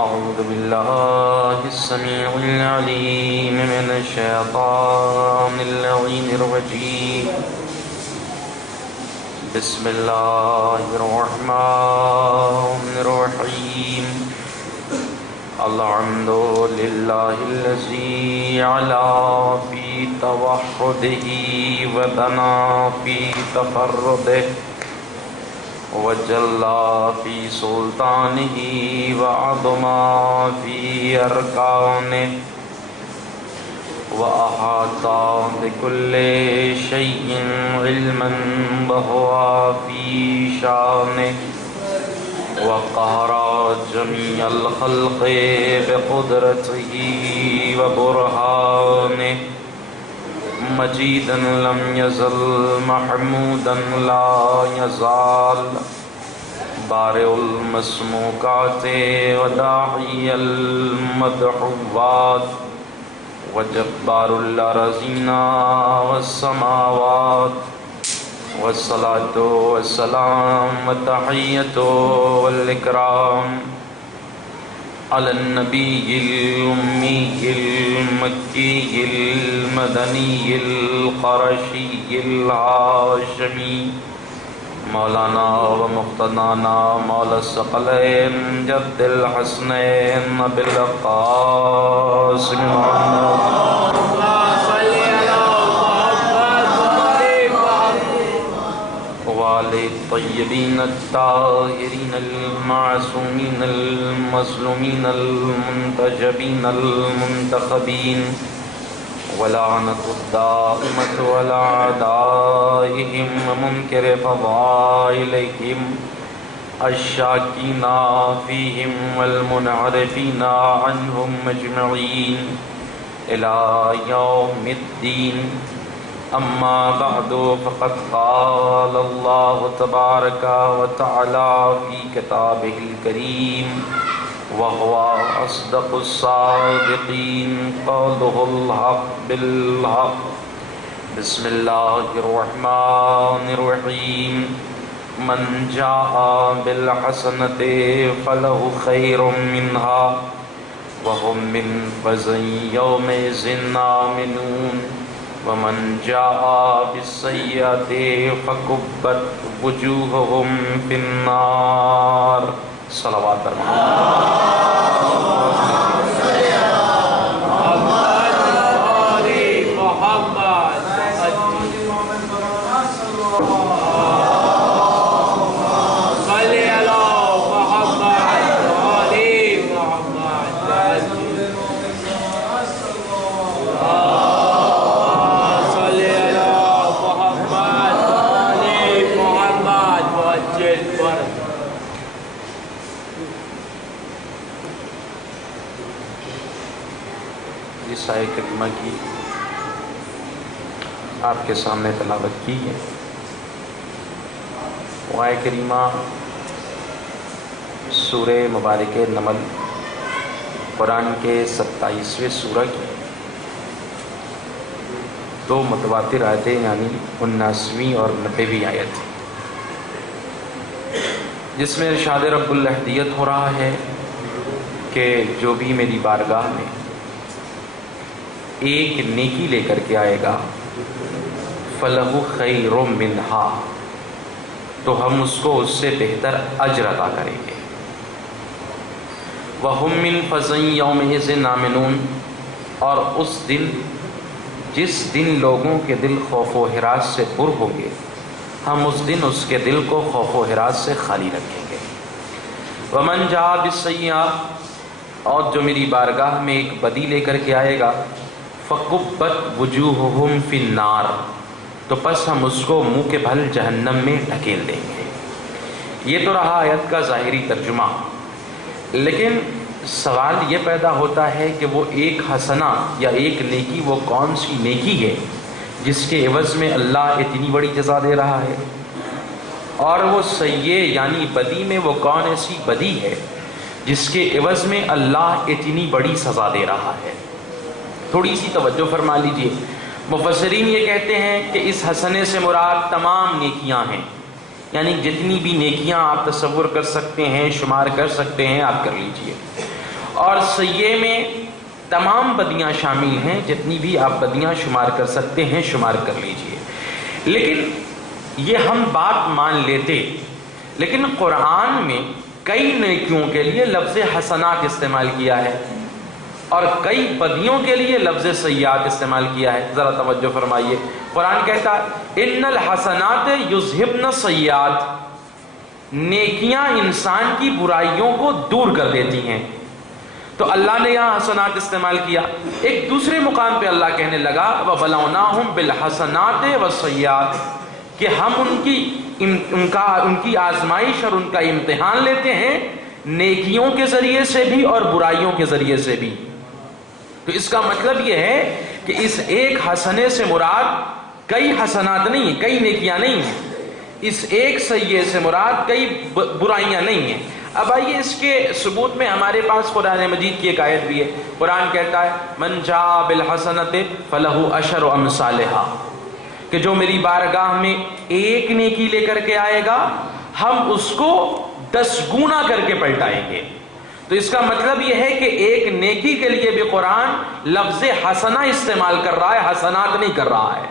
أعوذ بالله السميع العليم من الشيطان اللعين الرجيم. بسم الله الرحمن الرحيم. الحمد لله الذي علا في توحده ودنا في تفرده وجلا في سلطانه وعظما في أركانه وأحاط بكل شيء علما وهو في شانه وقهر جميع الخلق بقدرته وبرهانه مجيدا لم يزل محمودا لا يزال بارئ المسموعات وداعي المدعوات وجبار الأراضين والسماوات والصلاة والسلام والتحية والإكرام على النبي الأمي المكي المدني القرشي الهاشمي مولانا ومقتدانا مولا الثقلين جد الحسنين أبي القاسم محمد وآل الطيبين الطاهرين المعصومين المظلومين المنتجبين المنتخبين ولعنة الدائمة على أعدائهم ومنكر فضائلهم الشاكين فيهم والمنعرفين عنهم أجمعين إلى يوم الدين. أما بعد فقد قال الله تبارك وتعالى في كتابه الكريم وهو أصدق الصادقين قوله الحق بالحق. بسم الله الرحمن الرحيم. من جاء بالحسنة فله خير منها وهم من فزع يومئذ آمنون ومن جاء بالسيئة فكبت وجوههم في النار. صلوات اس آیت کریمہ کی آپ کے سامنے تلاوت کی ہے. وہ آیت کریمہ سورہ مبارک نمل قرآن کے 27ویں سورہ کی 2 متواتر آیتیں یعنی 79ویں اور 90ویں آیت، جس میں ارشاد رب العزت ہو رہا ہے کہ جو بھی میری بارگاہ میں ایک نیکی لے کر کے آئے گا فَلَهُ خَيْرٌ مِّنْهَا، تو ہم اس کو اس سے بہتر اجر عطا کریں گے. وَهُمْ مِّن فَزْعٍ يَوْمِئِذٍ آمِنُونَ، اور اس دن جس دن لوگوں کے دل خوف و ہراس سے پر ہوں گے ہم اس دن اس کے دل کو خوف و ہراس سے خالی رکھیں گے. وَمَنْ جَاءَ بِالسَّيِّئَةِ، اور جو میری بارگاہ میں ایک بدی لے کر کے آئے گا فَقُبَّتْ وُجُوهُهُمْ فِي النَّارِ، تو پس ہم اس کو منہ کے بھل جہنم میں ڈھکیل دیں گے۔ یہ تو رہا آیت کا ظاہری ترجمہ، لیکن سوال یہ پیدا ہوتا ہے کہ وہ ایک حسنہ یا ایک نیکی وہ کون سی نیکی ہے جس کے عوض میں اللہ اتنی بڑی جزا دے رہا ہے، اور وہ سیئے یعنی بدی میں وہ کون ایسی بدی ہے جس کے عوض میں اللہ اتنی بڑی سزا دے رہا ہے۔ تھوڑی سی توجہ فرما لیجئے۔ مفسرین یہ کہتے ہیں کہ اس حسنے سے مراد تمام نیکیاں ہیں، یعنی جتنی بھی نیکیاں آپ تصور کر سکتے ہیں، شمار کر سکتے ہیں، آپ کر لیجئے۔ اور سیئے میں تمام بدیاں شامل ہیں، جتنی بھی آپ بدیاں شمار کر سکتے ہیں شمار کر لیجئے۔ لیکن یہ ہم بات مان لیتے، لیکن قرآن میں کئی نیکیوں کے لیے لفظ حسنات استعمال کیا ہے اور کئی بدیوں کے لیے لفظ سیئات استعمال کیا ہے۔ ذرا توجہ فرمائیے، قرآن کہتا ہے ان الحسنات یذہبن السیئات، نیکیاں انسان کی برائیوں کو دور کر دیتی ہیں، تو اللہ نے یہاں حسنات استعمال کیا۔ ایک دوسرے مقام پہ اللہ کہنے لگا وَبَلَوْنَاهُمْ بِالْحَسَنَاتِ وَالسَّيِّئَاتِ، کہ ہم ان کی آزمائش اور ان کا امتحان لیتے ہیں نیکیوں کے ذریعے سے بھی اور برائیوں کے ذریعے سے بھی۔ تو اس کا مطلب یہ ہے کہ اس ایک حسنے سے مراد کئی حسنات نہیں ہیں، کئی نیکیاں نہیں ہیں، اس ایک سیئے سے مراد کئی برائیاں نہیں ہیں۔ اب آئیے اس کے ثبوت میں ہمارے پاس قرآن مجید کی ایک آیت بھی ہے۔ قرآن کہتا ہے من جاء بالحسنۃ فلہ عشر امثالھا، کہ جو میری بارگاہ میں ایک نیکی لے کر کے آئے گا ہم اس کو 10 گنا کر کے پلٹائیں گے۔ تو اس کا مطلب یہ ہے کہ ایک نیکی کے لیے بھی قرآن لفظ حسنہ استعمال کر رہا ہے، حسنات نہیں کر رہا ہے۔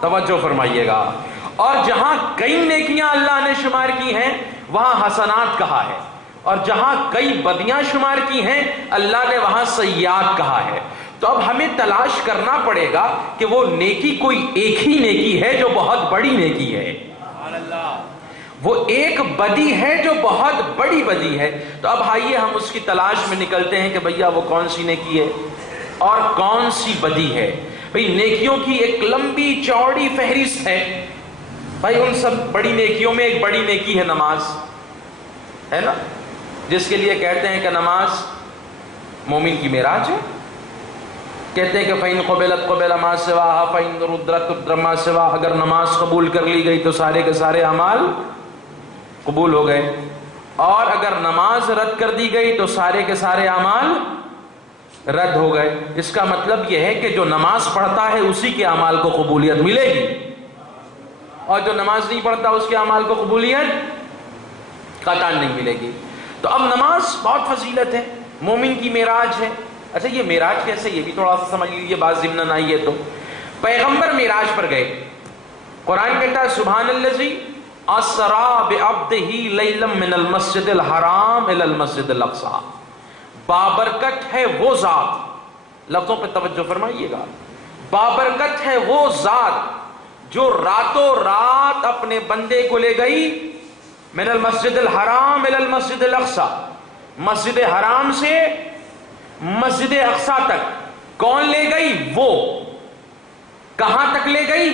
توجہ فرمائیے گا۔ اور جہاں کئی نیکیاں اللہ نے شمار کی ہیں وہاں حسنات کہا ہے، اور جہاں کئی بدیاں شمار کی ہیں اللہ نے وہاں سیئات کہا ہے۔ تو اب ہمیں تلاش کرنا پڑے گا کہ وہ نیکی کوئی ایک ہی نیکی ہے جو بہت بڑی نیکی ہے، وہ ایک بدی ہے جو بہت بڑی بدی ہے۔ تو اب آئیے ہم اس کی تلاش میں نکلتے ہیں کہ بھیا وہ کون سی نیکی ہے اور کون سی بدی ہے۔ بھئی نیکیوں کی ایک لمبی چوڑی فہرست ہے۔ بھائی ان سب بڑی نیکیوں میں ایک بڑی نیکی ہے نماز، ہے نا، جس کے لیے کہتے ہیں کہ نماز مومن کی معراج ہے۔ کہتے ہیں کہ فَإِن قُبِلَتْ قُبِلَ مَا سِوَاهَا فَإِن رُدِّرَتْ رُدِّرَ مَا سِوَاهَا، اگر نماز قبول کر لی گئی تو سارے کے سارے اعمال قبول ہو گئے، اور اگر نماز رد کر دی گئی تو سارے کے سارے اعمال رد ہو گئے۔ اس کا مطلب یہ ہے کہ جو نماز پڑھتا ہے اسی کے اعمال کو قبولیت ملے گی، اور جو نماز نہیں پڑھتا اس کے اعمال کو قبولیت قطعاً نہیں ملے گی۔ تو اب نماز بہت فضیلت ہے، مومن کی معراج ہے۔ اچھا یہ معراج کیسے، یہ بھی تھوڑا سا سمجھ لیجیے، بات ضمن آئی ہے تو پیغمبر معراج پر گئے۔ قرآن کہتا ہے سبحان الذی اسریٰ بعبدہ لیلا من المسجد الحرام الی المسجد الاقصی، بابرکت ہے وہ ذات، لفظوں پہ توجہ فرمائیے گا، بابرکت ہے وہ ذات جو راتوں رات اپنے بندے کو لے گئی من المسجد الحرام الی المسجد الاقصی، مسجد حرام سے مسجد اقصی تک۔ کون لے گئی؟ وہ۔ کہاں تک لے گئی؟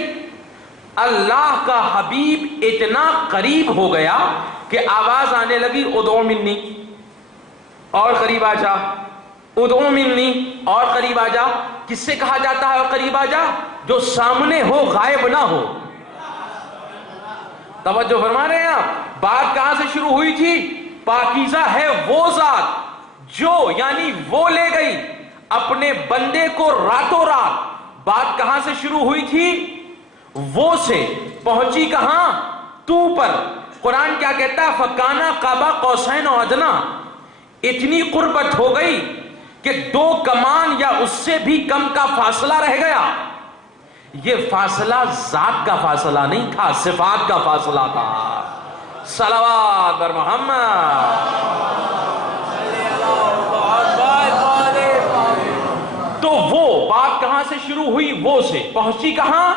اللہ کا حبیب اتنا قریب ہو گیا کہ آواز آنے لگی ادعو منی، اور قریب آ جا، ادعو منی، اور قریب آ جا۔ کس سے کہا جاتا ہے اور قریب آ جا؟ جو سامنے ہو، غائب نہ ہو۔ توجہ فرما رہے ہیں آپ؟ بات کہاں سے شروع ہوئی تھی؟ پاکیزہ ہے وہ ذات جو، یعنی وہ لے گئی اپنے بندے کو راتوں رات۔ بات کہاں سے شروع ہوئی تھی؟ وہ سے پہنچی کہاں؟ تو پر۔ قرآن کیا کہتا ہے؟ فَكَانَ قَابَ قَوْسَيْنِ أَوْ أَدْنَىٰ، اتنی قربت ہو گئی کہ 2 کمان یا اس سے بھی کم کا فاصلہ رہ گیا۔ یہ فاصلہ ذات کا فاصلہ نہیں تھا، صفات کا فاصلہ تھا۔ صلوات بر محمد۔ تو وہ بات کہاں سے شروع ہوئی؟ وہ سے پہنچی کہاں؟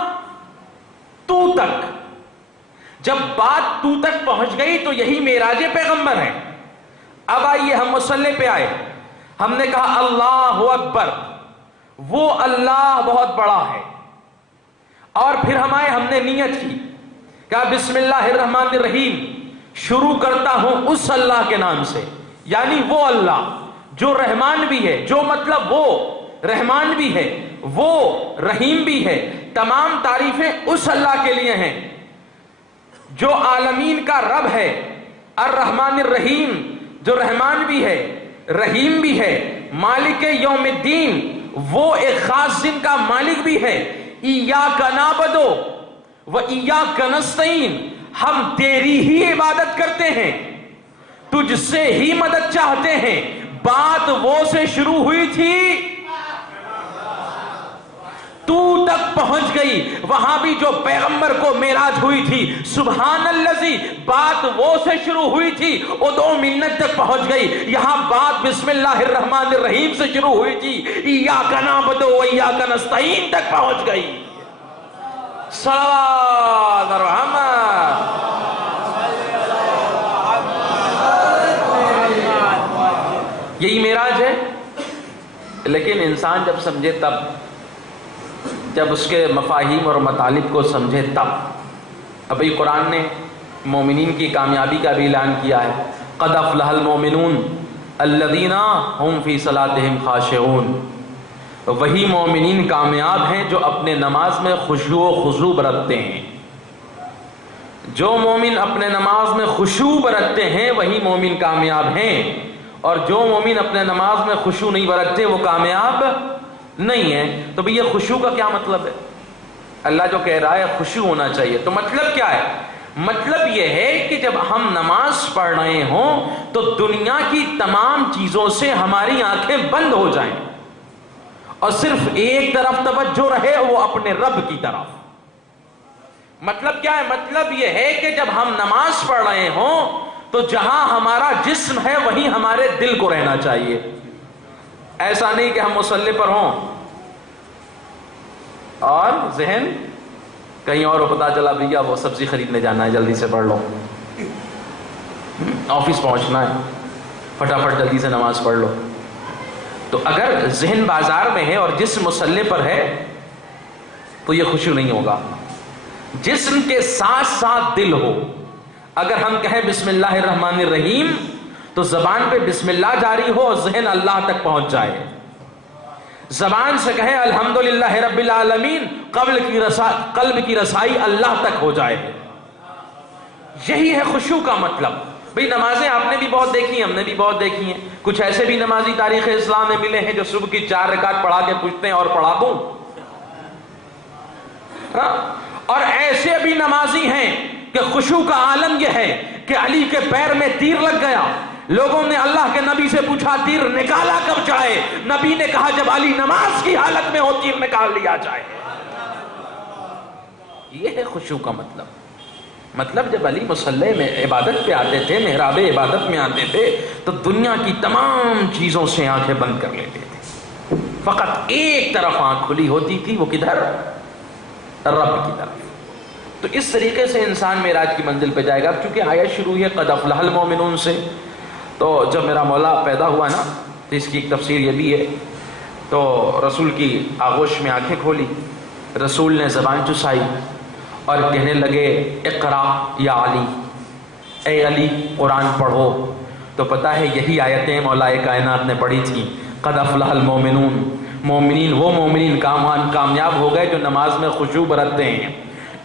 تو تک۔ جب بات تو تک پہنچ گئی تو یہی معراج پیغمبر ہے۔ اب آئیے ہم مصلی پہ آئے، ہم نے کہا اللہ اکبر، وہ اللہ بہت بڑا ہے. اور پھر ہم نے نیت کی، کہا بسم اللہ الرحمن الرحیم، شروع کرتا ہوں اس اللہ کے نام سے، یعنی وہ اللہ جو رحمان بھی ہے، جو مطلب وہ رحمان بھی ہے، وہ رحیم بھی ہے. تمام تعریفیں اس اللہ کے لیے ہیں جو عالمین کا رب ہے، الرحمن الرحیم، جو رحمان بھی ہے، رحیم بھی ہے، مالک یوم الدین، وہ ایک خاص دن کا مالک بھی ہے. ایاک نعبد و ایاک نستعین، ہم تیری ہی عبادت کرتے ہیں، تجھ سے ہی مدد چاہتے ہیں. بات وہ سے شروع ہوئی تھی، تو تک پہنچ گئی. وہاں بھی جو پیغمبر کو معراج ہوئی تھی، سبحان الذی، بات وہ سے شروع ہوئی تھی، ادعو منت تک پہنچ گئی. یہاں بات بسم اللہ الرحمن الرحیم سے شروع ہوئی تھی، ایاک نعبد و ایاک نستعین تک پہنچ گئی. صلوات اور رحمت. یہی معراج ہے. لیکن انسان جب سمجھے تب، جب اس کے مفاہیم اور مطالب کو سمجھے تب. ابھی قرآن نے مومنین کی کامیابی کا بھی اعلان کیا ہے، قد افلح المومنون الذین هم فی صلاتهم خاشعون. وہی مومنین کامیاب ہیں جو اپنے نماز میں خشوع و خضوع برتتے ہیں. جو مومن اپنے نماز میں خشوع برتتے ہیں وہی مومن کامیاب ہیں، اور جو مومن اپنے نماز میں خشوع نہیں برتتے وہ کامیاب نہیں ہے. تو بھئی یہ خشوع کا کیا مطلب ہے؟ اللہ جو کہہ رہا ہے خشوع ہونا چاہیے، تو مطلب کیا ہے؟ مطلب یہ ہے کہ جب ہم نماز پڑھ رہے ہوں تو دنیا کی تمام چیزوں سے ہماری آنکھیں بند ہو جائیں اور صرف ایک طرف توجہ رہے، وہ اپنے رب کی طرف. مطلب کیا ہے؟ مطلب یہ ہے کہ جب ہم نماز پڑھ رہے ہوں تو جہاں ہمارا جسم ہے وہیں ہمارے دل کو رہنا چاہیے. ایسا نہیں کہ ہم مصلی پر ہوں اور ذہن کہیں اور پتا چلا بھیا وہ سبزی خریدنے جانا ہے، جلدی سے پڑھ لو، آفس پہنچنا ہے، فٹافٹ جلدی سے نماز پڑھ لو. تو اگر ذہن بازار میں ہے اور جسم مصلی پر ہے تو یہ خشوع نہیں ہوگا. جسم کے ساتھ ساتھ دل ہو. اگر ہم کہیں بسم اللہ الرحمن الرحیم تو زبان پہ بسم اللہ جاری ہو اور ذہن اللہ تک پہنچ جائے. زبان سے کہیں الحمدللہ رب العالمین، قلب کی رسائی اللہ تک ہو جائے. یہی ہے خشوع کا مطلب. بھئی نمازیں آپ نے بھی بہت دیکھی ہیں، ہم نے بھی بہت دیکھی ہیں. کچھ ایسے بھی نمازی تاریخ اسلام میں ملے ہیں جو صبح کی 4 رکعت پڑھا کے پوچھتے ہیں اور پڑھا دوں. اور ایسے بھی نمازی ہیں کہ خشوع کا عالم یہ ہے کہ علی کے پیر میں تیر لگ گیا، لوگوں نے اللہ کے نبی سے پوچھا تیر نکالا کب جائے؟ نبی نے کہا جب علی نماز کی حالت میں ہو تیر نکال لیا جائے. یہ ہے خشوع کا مطلب. مطلب جب علی مصلی میں عبادت پہ آتے تھے، محراب عبادت میں آتے تھے تو دنیا کی تمام چیزوں سے آنکھیں بند کر لیتے تھے. فقط ایک طرف آنکھ کھلی ہوتی تھی، وہ کدھر؟ رب کی طرف. تو اس طریقے سے انسان معراج کی منزل پہ جائے گا. اب چونکہ آیت شروع ہے قد افلح المومنون سے، تو جب میرا مولا پیدا ہوا نا تو اس کی ایک تفسیر یہ بھی ہے. تو رسول کی آغوش میں آنکھیں کھولی، رسول نے زبان چسائی اور کہنے لگے اقرا یا علی، اے علی قرآن پڑھو. تو پتہ ہے یہی آیتیں مولا کائنات نے پڑھی تھیں. قد افلح المومنون، مومنین وہ مومنین کامیاب ہو گئے جو نماز میں خشوع برتتے ہیں.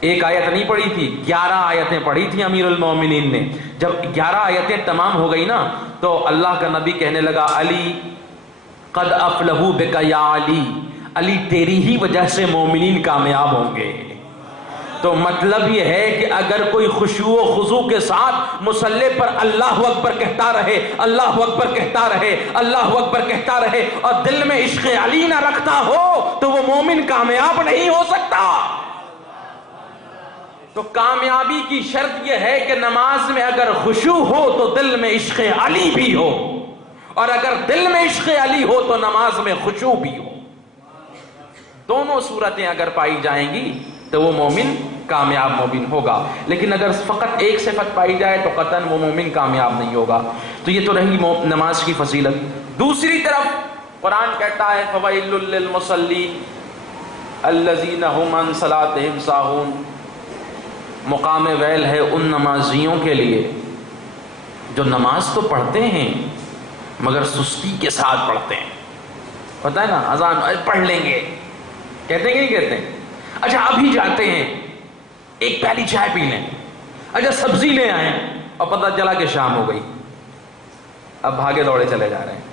ایک آیت نہیں پڑھی تھی، 11 آیتیں پڑھی تھی امیر المومنین نے. جب 11 آیتیں تمام ہو گئی نا تو اللہ کا نبی کہنے لگا علی قد افلحوا بک یا علی، علی تیری ہی وجہ سے مومنین کامیاب ہوں گے. تو مطلب یہ ہے کہ اگر کوئی خشوع و خضوع کے ساتھ مصلی پر اللہ اکبر کہتا رہے، اللہ اکبر کہتا رہے، اللہ اکبر کہتا رہے اور دل میں عشق علی نہ رکھتا ہو تو وہ مومن کامیاب نہیں ہو سکتا. تو کامیابی کی شرط یہ ہے کہ نماز میں اگر خشوع ہو تو دل میں عشق علی بھی ہو، اور اگر دل میں عشق علی ہو تو نماز میں خشوع بھی ہو. دونوں صورتیں اگر پائی جائیں گی تو وہ مومن کامیاب مومن ہوگا. لیکن اگر فقط ایک صفت پائی جائے تو قطعاً وہ مومن کامیاب نہیں ہوگا. تو یہ تو رہی نماز کی فضیلت. دوسری طرف قرآن کہتا ہے فویل للمصلین الذین هم عن صلاتهم ساہون، مقام ویل ہے ان نمازیوں کے لیے جو نماز تو پڑھتے ہیں مگر سستی کے ساتھ پڑھتے ہیں۔ پتہ ہے نا، اذان پڑھ لیں گے، کہتے ہیں کہ نہیں کہتے ہیں؟ اچھا ابھی جاتے ہیں ایک پیالی چائے پی لیں، اچھا سبزی لے آئیں اور پتہ چلا کہ شام ہو گئی، اب بھاگے دوڑے چلے جا رہے ہیں۔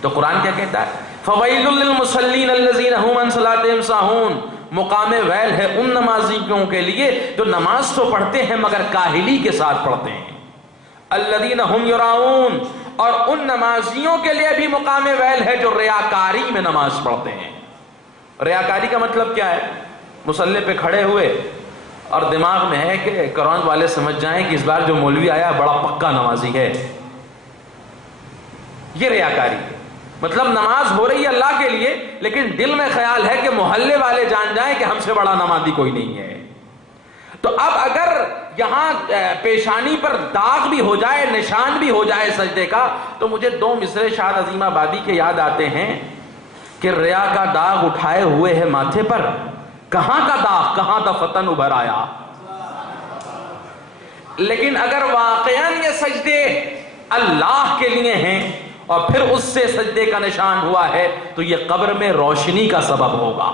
تو قرآن کیا کہتا ہے؟ فویل للمصلین الذین هم عن صلاتهم ساہون، مقام ویل ہے ان نمازیوں کے لیے جو نماز تو پڑھتے ہیں مگر کاہلی کے ساتھ پڑھتے ہیں۔ الذین هم یراؤون، اور ان نمازیوں کے لیے بھی مقام ویل ہے جو ریاکاری میں نماز پڑھتے ہیں۔ ریاکاری کا مطلب کیا ہے؟ مصلی پہ کھڑے ہوئے اور دماغ میں ہے کہ کرون والے سمجھ جائیں کہ اس بار جو مولوی آیا بڑا پکا نمازی ہے، یہ ریاکاری ہے۔ مطلب نماز ہو رہی ہے اللہ کے لیے لیکن دل میں خیال ہے کہ محلے والے جان جائیں کہ ہم سے بڑا نمازی کوئی نہیں ہے۔ تو اب اگر یہاں پیشانی پر داغ بھی ہو جائے، نشان بھی ہو جائے سجدے کا، تو مجھے دو مصرے شاہ عظیم آبادی کے یاد آتے ہیں کہ ریا کا داغ اٹھائے ہوئے ہے ماتھے پر، کہاں کا داغ، کہاں کا فتن ابھر آیا۔ لیکن اگر واقعاً یہ سجدے اللہ کے لیے ہیں اور پھر اس سے سجدے کا نشان ہوا ہے تو یہ قبر میں روشنی کا سبب ہوگا۔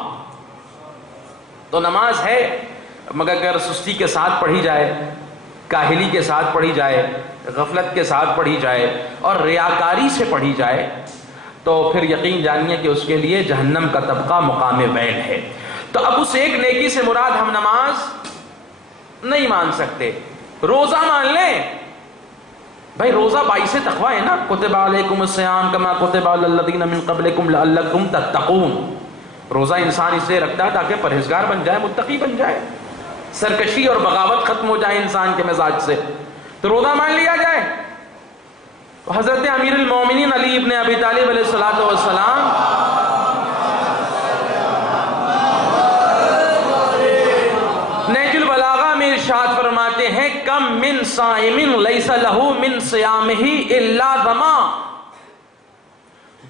تو نماز ہے مگر اگر سستی کے ساتھ پڑھی جائے، کاہلی کے ساتھ پڑھی جائے، غفلت کے ساتھ پڑھی جائے اور ریاکاری سے پڑھی جائے تو پھر یقین جانیے کہ اس کے لیے جہنم کا طبقہ مقام ویل ہے۔ تو اب اس ایک نیکی سے مراد ہم نماز نہیں مان سکتے، روزہ مان لیں۔ بھائی روزہ باعث تقویٰ ہے نا، کتب علیکم الصیام کما کتب علی الذین من قبلکم لعلکم تتقون۔ روزہ انسان اس لیے رکھتا ہے تاکہ پرہیزگار بن جائے، متقی بن جائے، سرکشی اور بغاوت ختم ہو جائے انسان کے مزاج سے، تو روزہ مان لیا جائے۔ حضرت امیر المومنین علی ابن ابی طالب علیہ الصلوۃ والسلام نہج البلاغہ میں ارشاد فرماتے ہیں کم من صائم لیس لہ من صیامہ الا ظما،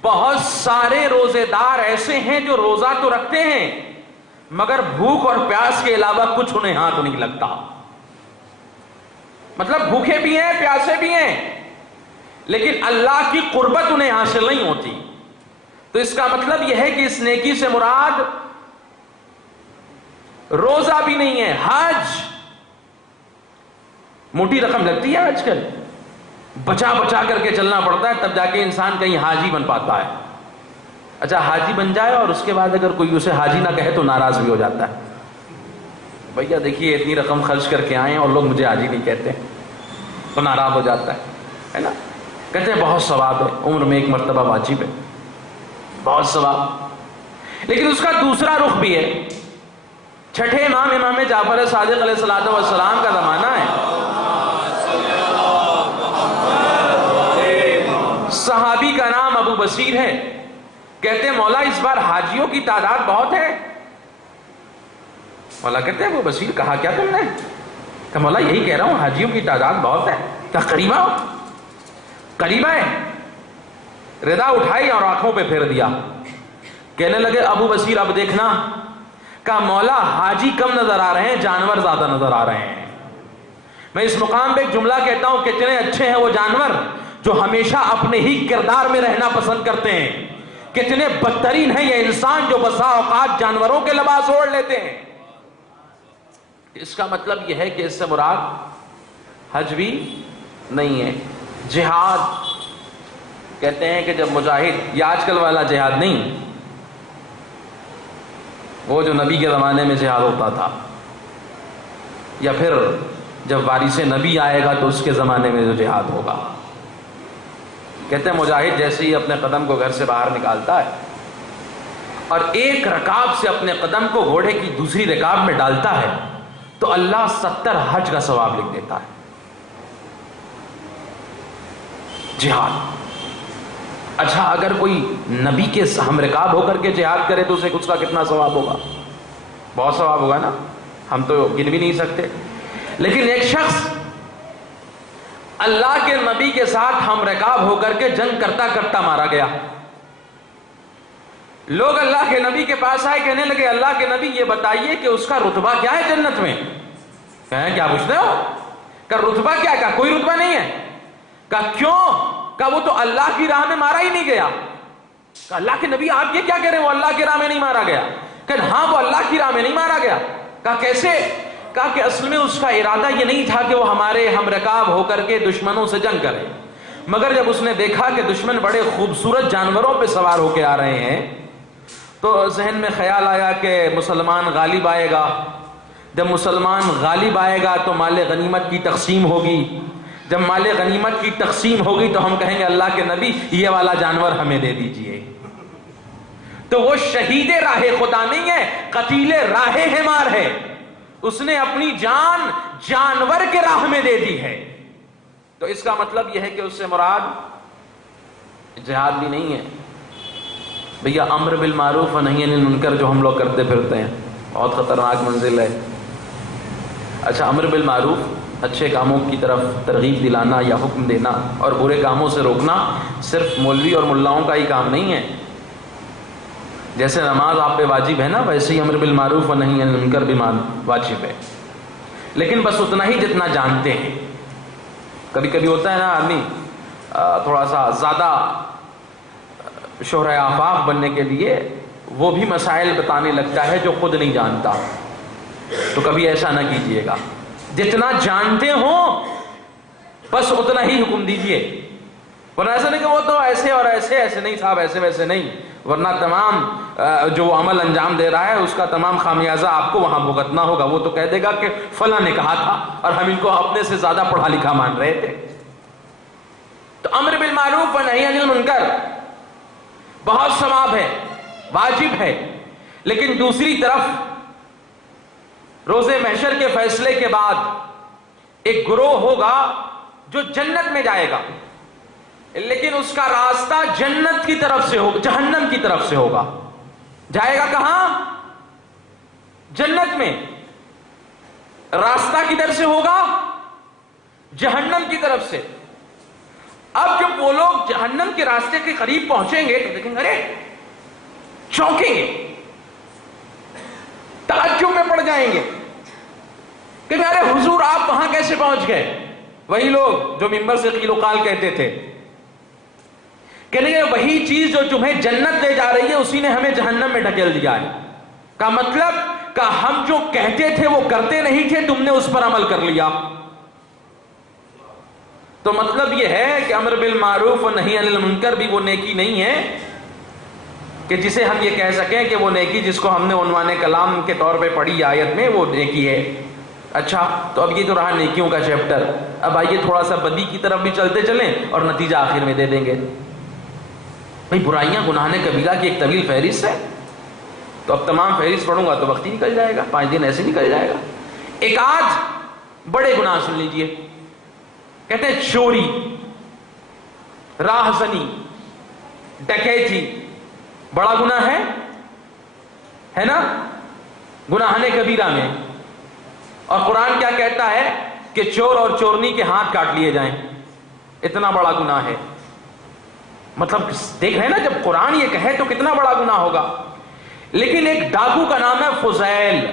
بہت سارے روزے دار ایسے ہیں جو روزہ تو رکھتے ہیں مگر بھوک اور پیاس کے علاوہ کچھ انہیں ہاتھ نہیں لگتا۔ مطلب بھوکے بھی ہیں، پیاسے بھی ہیں لیکن اللہ کی قربت انہیں حاصل نہیں ہوتی۔ تو اس کا مطلب یہ ہے کہ اس نیکی سے مراد روزہ بھی نہیں ہے، حج۔ موٹی رقم لگتی ہے آج کل، بچا بچا کر کے چلنا پڑتا ہے تب جا کے انسان کہیں حاجی بن پاتا ہے۔ اچھا حاجی بن جائے اور اس کے بعد اگر کوئی اسے حاجی نہ کہے تو ناراض بھی ہو جاتا ہے، بھیا دیکھیے اتنی رقم خرچ کر کے آئے اور لوگ مجھے حاجی نہیں کہتے، تو ناراض ہو جاتا ہے نا۔ کہتے ہیں بہت ثواب ہے، عمر میں ایک مرتبہ واجب ہے، بہت ثواب۔ لیکن اس کا دوسرا رخ بھی ہے۔ چھٹے امام امام جعفر صادق علیہ الصلوۃ والسلام کا زمانہ ہے، صحابی کا نام ابو بصیر ہے، کہتے ہیں مولا اس بار حاجیوں کی تعداد بہت ہے۔ مولا کہتے ہیں ابو بصیر کہا کیا تم نے؟ کہ مولا یہی کہہ رہا ہوں حاجیوں کی تعداد بہت ہے۔ کیا قریبہ ہو؟ قریبہ ہے۔ ردا اٹھائی اور آنکھوں پہ پھیر دیا، کہنے لگے ابو بصیر اب دیکھنا۔ کہا مولا حاجی کم نظر آ رہے ہیں، جانور زیادہ نظر آ رہے ہیں۔ میں اس مقام پہ ایک جملہ کہتا ہوں، کتنے اچھے ہیں وہ جانور جو ہمیشہ اپنے ہی کردار میں رہنا پسند کرتے ہیں، کتنے بدترین ہیں یہ انسان جو بسا اوقات جانوروں کے لباس اوڑھ لیتے ہیں۔ اس کا مطلب یہ ہے کہ اس سے مراد حج بھی نہیں ہے، جہاد۔ کہتے ہیں کہ جب مجاہد، یہ آج کل والا جہاد نہیں، وہ جو نبی کے زمانے میں جہاد ہوتا تھا، یا پھر جب وارث نبی آئے گا تو اس کے زمانے میں جو جہاد ہوگا۔ کہتے ہیں مجاہد جیسے ہی اپنے قدم کو گھر سے باہر نکالتا ہے اور ایک رکاب سے اپنے قدم کو گھوڑے کی دوسری رکاب میں ڈالتا ہے تو اللہ 70 حج کا ثواب لکھ دیتا ہے۔ جہاد۔ اچھا اگر کوئی نبی کے ہم رکاب ہو کر کے جہاد کرے تو اسے اس کا کتنا ثواب ہوگا؟ بہت ثواب ہوگا نا، ہم تو گن بھی نہیں سکتے۔ لیکن ایک شخص اللہ کے نبی کے ساتھ ہم رکاب ہو کر کے جنگ کرتا کرتا مارا گیا، لوگ اللہ کے نبی کے پاس آئے، کہنے لگے اللہ کے نبی یہ بتائیے کہ اس کا رتبہ کیا ہے جنت میں؟ کہیں کیا پوچھتے ہو؟ کہ رتبہ کیا؟ کہا کوئی رتبہ نہیں ہے۔ کہا کیوں؟ کہا وہ تو اللہ کی راہ میں مارا ہی نہیں گیا۔ کہا اللہ کے نبی آپ یہ کیا کہہ رہے ہیں وہ اللہ کی راہ میں نہیں مارا گیا؟ کہ ہاں وہ اللہ کی راہ میں نہیں مارا گیا۔ کہا کیسے؟ کہا کہ اصل میں اس کا ارادہ یہ نہیں تھا کہ وہ ہمارے ہم رکاب ہو کر کے دشمنوں سے جنگ کرے، مگر جب اس نے دیکھا کہ دشمن بڑے خوبصورت جانوروں پہ سوار ہو کے آ رہے ہیں تو ذہن میں خیال آیا کہ مسلمان غالب آئے گا، جب مسلمان غالب آئے گا تو مال غنیمت کی تقسیم ہوگی، جب مال غنیمت کی تقسیم ہوگی تو ہم کہیں گے اللہ کے نبی یہ والا جانور ہمیں دے دیجئے۔ تو وہ شہید راہ خدا نہیں ہے، قتیل راہ حمار ہے، اس نے اپنی جان جانور کے راہ میں دے دی ہے۔ تو اس کا مطلب یہ ہے کہ اس سے مراد جہاد بھی نہیں ہے بھیا، امر بالمعروف و نہی عن المنکر جو ہم لوگ کرتے پھرتے ہیں بہت خطرناک منزل ہے۔ اچھا، امر بالمعروف اچھے کاموں کی طرف ترغیب دلانا یا حکم دینا اور برے کاموں سے روکنا صرف مولوی اور ملاؤں کا ہی کام نہیں ہے۔ جیسے نماز آپ پہ واجب ہے نا، ویسے ہی امر بالمعروف و نہی عن المنکر بھی واجب ہے، لیکن بس اتنا ہی جتنا جانتے ہیں۔ کبھی کبھی ہوتا ہے نا آدمی تھوڑا سا زیادہ شہرۂ آفاق بننے کے لیے وہ بھی مسائل بتانے لگتا ہے جو خود نہیں جانتا، تو کبھی ایسا نہ کیجئے گا، جتنا جانتے ہوں بس اتنا ہی حکم دیجئے، ورنہ ایسا نہیں کہ وہ تو ایسے اور ایسے، ایسے نہیں صاحب، ایسے ویسے نہیں، ورنہ تمام جو وہ عمل انجام دے رہا ہے اس کا تمام خامیازہ آپ کو وہاں بھگتنا ہوگا۔ وہ تو کہہ دے گا کہ فلاں نے کہا تھا اور ہم ان کو اپنے سے زیادہ پڑھا لکھا مان رہے تھے۔ تو امر بالمعروف و نہی عن المنکر بہت ثواب ہے، واجب ہے، لیکن دوسری طرف روز محشر کے فیصلے کے بعد ایک گروہ ہوگا جو جنت میں جائے گا، لیکن اس کا راستہ جنت کی طرف سے ہوگا، جہنم کی طرف سے ہوگا۔ جائے گا کہاں؟ جنت میں۔ راستہ کدھر سے ہوگا؟ جہنم کی طرف سے۔ اب جب وہ لوگ جہنم کے راستے کے قریب پہنچیں گے تو دیکھیں گے، ارے چونکیں گے، تعجب میں پڑ جائیں گے کہ ارے حضور آپ وہاں کیسے پہنچ گئے؟ وہی لوگ جو منبر سے قیل و قال کہتے تھے کہ نہیں وہی چیز جو تمہیں جنت لے جا رہی ہے اسی نے ہمیں جہنم میں ڈھکیل دیا ہے۔ کا مطلب کہ ہم جو کہتے تھے وہ کرتے نہیں تھے، تم نے اس پر عمل کر لیا۔ تو مطلب یہ ہے کہ امر بالمعروف و نہی عن المنکر بھی وہ نیکی نہیں ہے کہ جسے ہم یہ کہہ سکیں کہ وہ نیکی جس کو ہم نے عنوان کلام کے طور پہ پڑھی آیت میں وہ نیکی ہے۔ اچھا، تو اب یہ تو رہا نیکیوں کا چیپٹر، اب آئیے تھوڑا سا بدی کی طرف بھی چلتے چلیں اور نتیجہ آخر میں دے دیں گے۔ بھئی برائیاں گناہ کبیرہ کی ایک طویل فہرست ہے، تو اب تمام فہرست پڑھوں گا تو وقت ہی نکل جائے گا، 5 دن ایسے نکل جائے گا۔ ایک آج بڑے گناہ سن لیجئے، کہتے ہیں چوری، راہ زنی، ڈکیتی، بڑا گناہ ہے نا گناہ کبیرہ میں، اور قرآن کیا کہتا ہے کہ چور اور چورنی کے ہاتھ کاٹ لیے جائیں، اتنا بڑا گناہ ہے۔ مطلب دیکھ رہے ہیں نا، جب قرآن یہ کہے تو کتنا بڑا گناہ ہوگا۔ لیکن ایک ڈاکو کا نام ہے فضیل،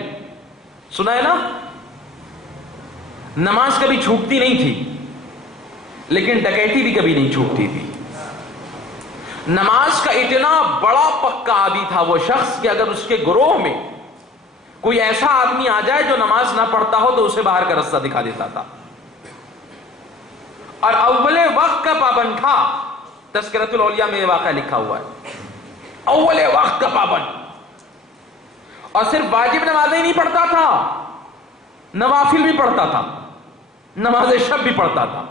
سنا ہے نا؟ نماز کبھی چھوٹتی نہیں تھی لیکن ڈکیتی بھی کبھی نہیں چھوٹتی تھی۔ نماز کا اتنا بڑا پکا عادی تھا وہ شخص کہ اگر اس کے گروہ میں کوئی ایسا آدمی آ جائے جو نماز نہ پڑھتا ہو تو اسے باہر کا رستہ دکھا دیتا تھا، اور اول وقت کا پابند تھا۔ تذکرۃ الاولیاء میں یہ واقعہ لکھا ہوا ہے، اول وقت کا پابند، اور صرف واجب نمازیں نہیں پڑھتا تھا، نوافل بھی پڑھتا تھا، نماز شب بھی پڑھتا تھا۔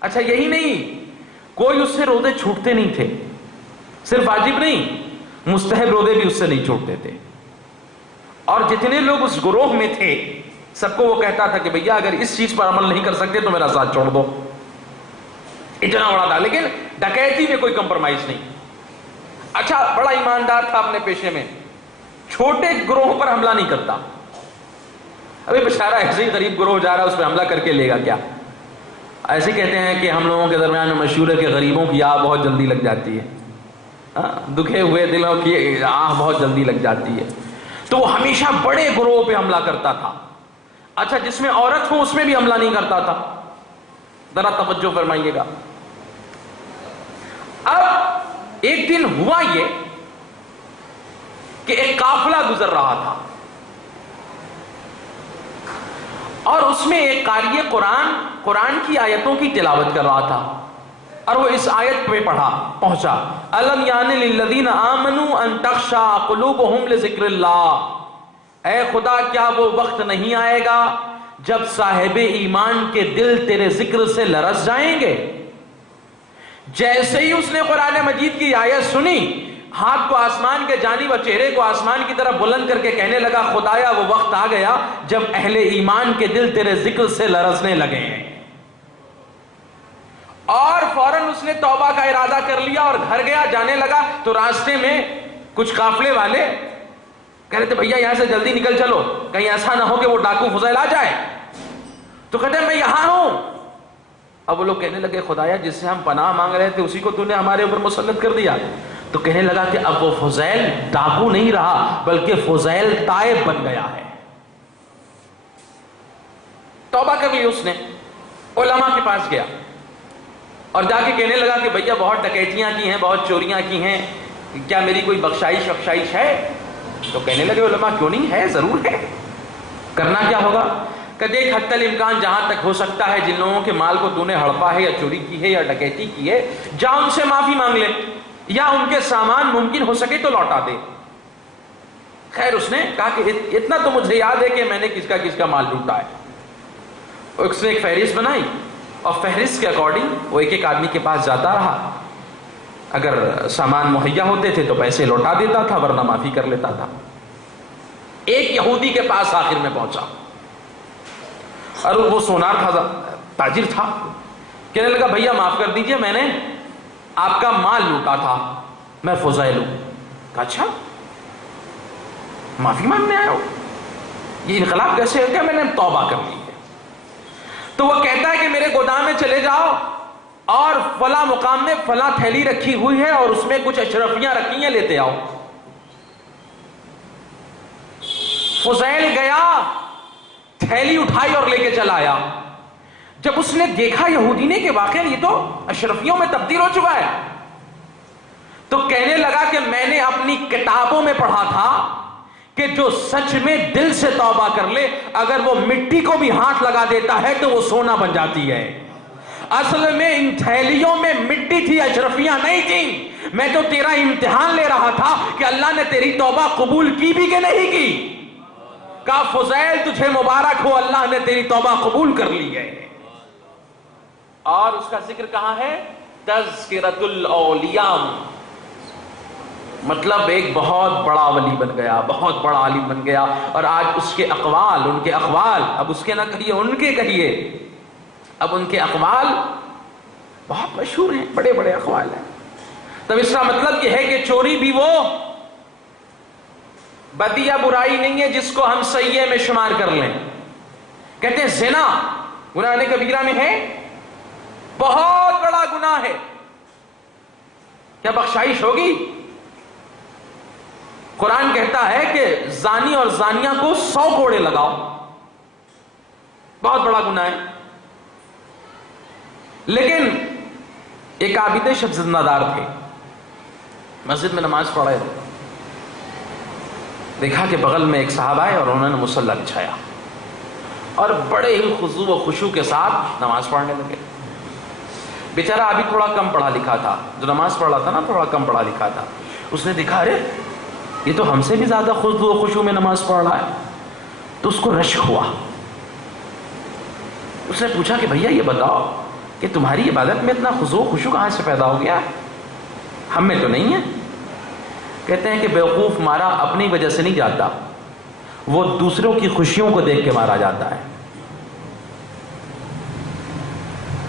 اچھا یہی نہیں، کوئی اس سے روزے چھوٹتے نہیں تھے، صرف واجب نہیں مستحب روزے بھی اس سے نہیں چھوٹتے تھے۔ اور جتنے لوگ اس گروہ میں تھے سب کو وہ کہتا تھا کہ بھیا اگر اس چیز پر عمل نہیں کر سکتے تو میرا ساتھ چھوڑ دو، اتنا بڑا تھا۔ لیکن ڈکیتی میں کوئی کمپرومائز نہیں۔ اچھا، بڑا ایماندار تھا اپنے پیشے میں، چھوٹے گروہ پر حملہ نہیں کرتا۔ ابھی بشارہ ایسے ہی غریب گروہ جا رہا ہے، اس پہ حملہ کر کے لے گا کیا؟ ایسے کہتے ہیں کہ ہم لوگوں کے درمیان مشہور ہے کہ غریبوں کی آہ بہت جلدی لگ جاتی ہے۔ دکھے ہوئے دلوں کی آہ بہت جلدی لگ جاتی ہے. تو وہ ہمیشہ بڑے گروہ پہ حملہ کرتا تھا. اچھا جس میں عورت ہو اس میں بھی حملہ نہیں کرتا تھا. ذرا توجہ فرمائیے گا. اب ایک دن ہوا یہ کہ ایک قافلہ گزر رہا تھا اور اس میں ایک قاری قرآن کی آیتوں کی تلاوت کر رہا تھا اور وہ اس آیت پہ پہنچا الم یان للذین آمنوا ان تخشع قلوبہم لذکر اللہ. اے خدا کیا وہ وقت نہیں آئے گا جب صاحب ایمان کے دل تیرے ذکر سے لرز جائیں گے. جیسے ہی اس نے قرآن مجید کی آیت سنی ہاتھ کو آسمان کے جانب اور چہرے کو آسمان کی طرف بلند کر کے کہنے لگا خدایا وہ وقت آ گیا جب اہل ایمان کے دل تیرے ذکر سے لرزنے لگے ہیں. اور فوراً اس نے توبہ کا ارادہ کر لیا اور گھر گیا. جانے لگا تو راستے میں کچھ قافلے والے کہہ رہے تھے بھیا یہاں سے جلدی نکل چلو کہیں ایسا نہ ہو کہ وہ ڈاکو فضیل آ جائے. تو کہتے ہیں میں یہاں ہوں. اب وہ لوگ کہنے لگے خدایا جس سے ہم پناہ مانگ رہے تھے اسی کو تو نے ہمارے اوپر مسلط کر دیا. تو کہنے لگا کہ اب وہ فضیل ڈاکو نہیں رہا بلکہ فضیل تائب بن گیا ہے. توبہ کر لی اس نے. علماء کے پاس گیا اور جا کے کہنے لگا کہ بھیا بہت ڈکیتیاں کی ہیں بہت چوریاں کی ہیں کیا میری کوئی بخشائش ہے. تو کہنے لگے علماء کیوں نہیں ہے ضرور ہے. کرنا کیا ہوگا کہ دیکھ حتی الامکان جہاں تک ہو سکتا ہے جن لوگوں کے مال کو تو نے ہڑپا ہے یا چوری کی ہے یا ڈکیتی کی ہے جا ان سے معافی مانگ لے یا ان کے سامان ممکن ہو سکے تو لوٹا دے. خیر اس نے کہا کہ اتنا تو مجھے یاد ہے کہ میں نے کس کا مال لوٹا ہے. اس نے ایک فہرست بنائی اور فہرست کے اکارڈنگ وہ ایک آدمی کے پاس جاتا رہا. اگر سامان مہیا ہوتے تھے تو پیسے لوٹا دیتا تھا ورنہ معافی کر لیتا تھا. ایک یہودی کے پاس آخر میں پہنچا اور وہ سونار تاجر تھا. کہنے لگا بھیا معاف کر دیجئے میں نے آپ کا مال لوٹا تھا میں فضیل ہوں. کہا اچھا معافی مانگنے آیا ہو یہ انقلاب کیسے ہو گیا. میں نے توبہ کر لی ہے. تو وہ کہتا ہے کہ میرے گودام میں چلے جاؤ اور فلاں مقام میں فلاں تھیلی رکھی ہوئی ہے اور اس میں کچھ اشرفیاں رکھی ہیں لیتے آؤ. فضیل گیا تھیلی اٹھائی اور لے کے چلا آیا. جب اس نے دیکھا یہودی نے کہ واقعا یہ تو اشرفیوں میں تبدیل ہو چکا ہے تو کہنے لگا کہ میں نے اپنی کتابوں میں پڑھا تھا کہ جو سچ میں دل سے توبہ کر لے اگر وہ مٹی کو بھی ہاتھ لگا دیتا ہے تو وہ سونا بن جاتی ہے. اصل میں ان تھیلیوں میں مٹی تھی اشرفیاں نہیں تھیں. میں تو تیرا امتحان لے رہا تھا کہ اللہ نے تیری توبہ قبول کی بھی کہ نہیں کی. کہا فضیل تجھے مبارک ہو اللہ نے تیری توبہ قبول کر لی ہے. اور اس کا ذکر کہاں ہے تذکرۃ الاولیاء. مطلب ایک بہت بڑا ولی بن گیا بہت بڑا عالم بن گیا اور آج اس کے اقوال ان کے اقوال اب اس کے نہ کہیے ان کے کہیے اب ان کے اقوال بہت مشہور ہیں بڑے بڑے اقوال ہیں. تب اس کا مطلب یہ ہے کہ چوری بھی وہ بدیہ برائی نہیں ہے جس کو ہم سیئے میں شمار کر لیں. کہتے ہیں زنا گناہ کبیرہ میں ہے بہت بڑا گناہ ہے. کیا بخشائش ہوگی؟ قرآن کہتا ہے کہ زانی اور زانیہ کو 100 کوڑے لگاؤ. بہت بڑا گناہ ہے. لیکن ایک عابد شخص زندہ دار تھے مسجد میں نماز پڑھ رہے تھے. دیکھا کہ بغل میں ایک صاحب آئے اور انہوں نے مصلی بچھایا اور بڑے ہی خضوع و خشوع کے ساتھ نماز پڑھنے لگے. بیچارہ ابھی تھوڑا کم پڑھا لکھا تھا جو نماز پڑھ رہا تھا نا تھوڑا کم پڑھا لکھا تھا. اس نے دیکھا ارے یہ تو ہم سے بھی زیادہ خضوع و خشوع میں نماز پڑھ رہا ہے. تو اس کو رشک ہوا. اس نے پوچھا کہ بھیا یہ بتاؤ کہ تمہاری عبادت میں اتنا خضوع و خشوع کہاں سے پیدا ہو گیا؟ ہم میں تو نہیں ہے. کہتے ہیں کہ بیوقوف مارا اپنی وجہ سے نہیں جاتا وہ دوسروں کی خوشیوں کو دیکھ کے مارا جاتا ہے.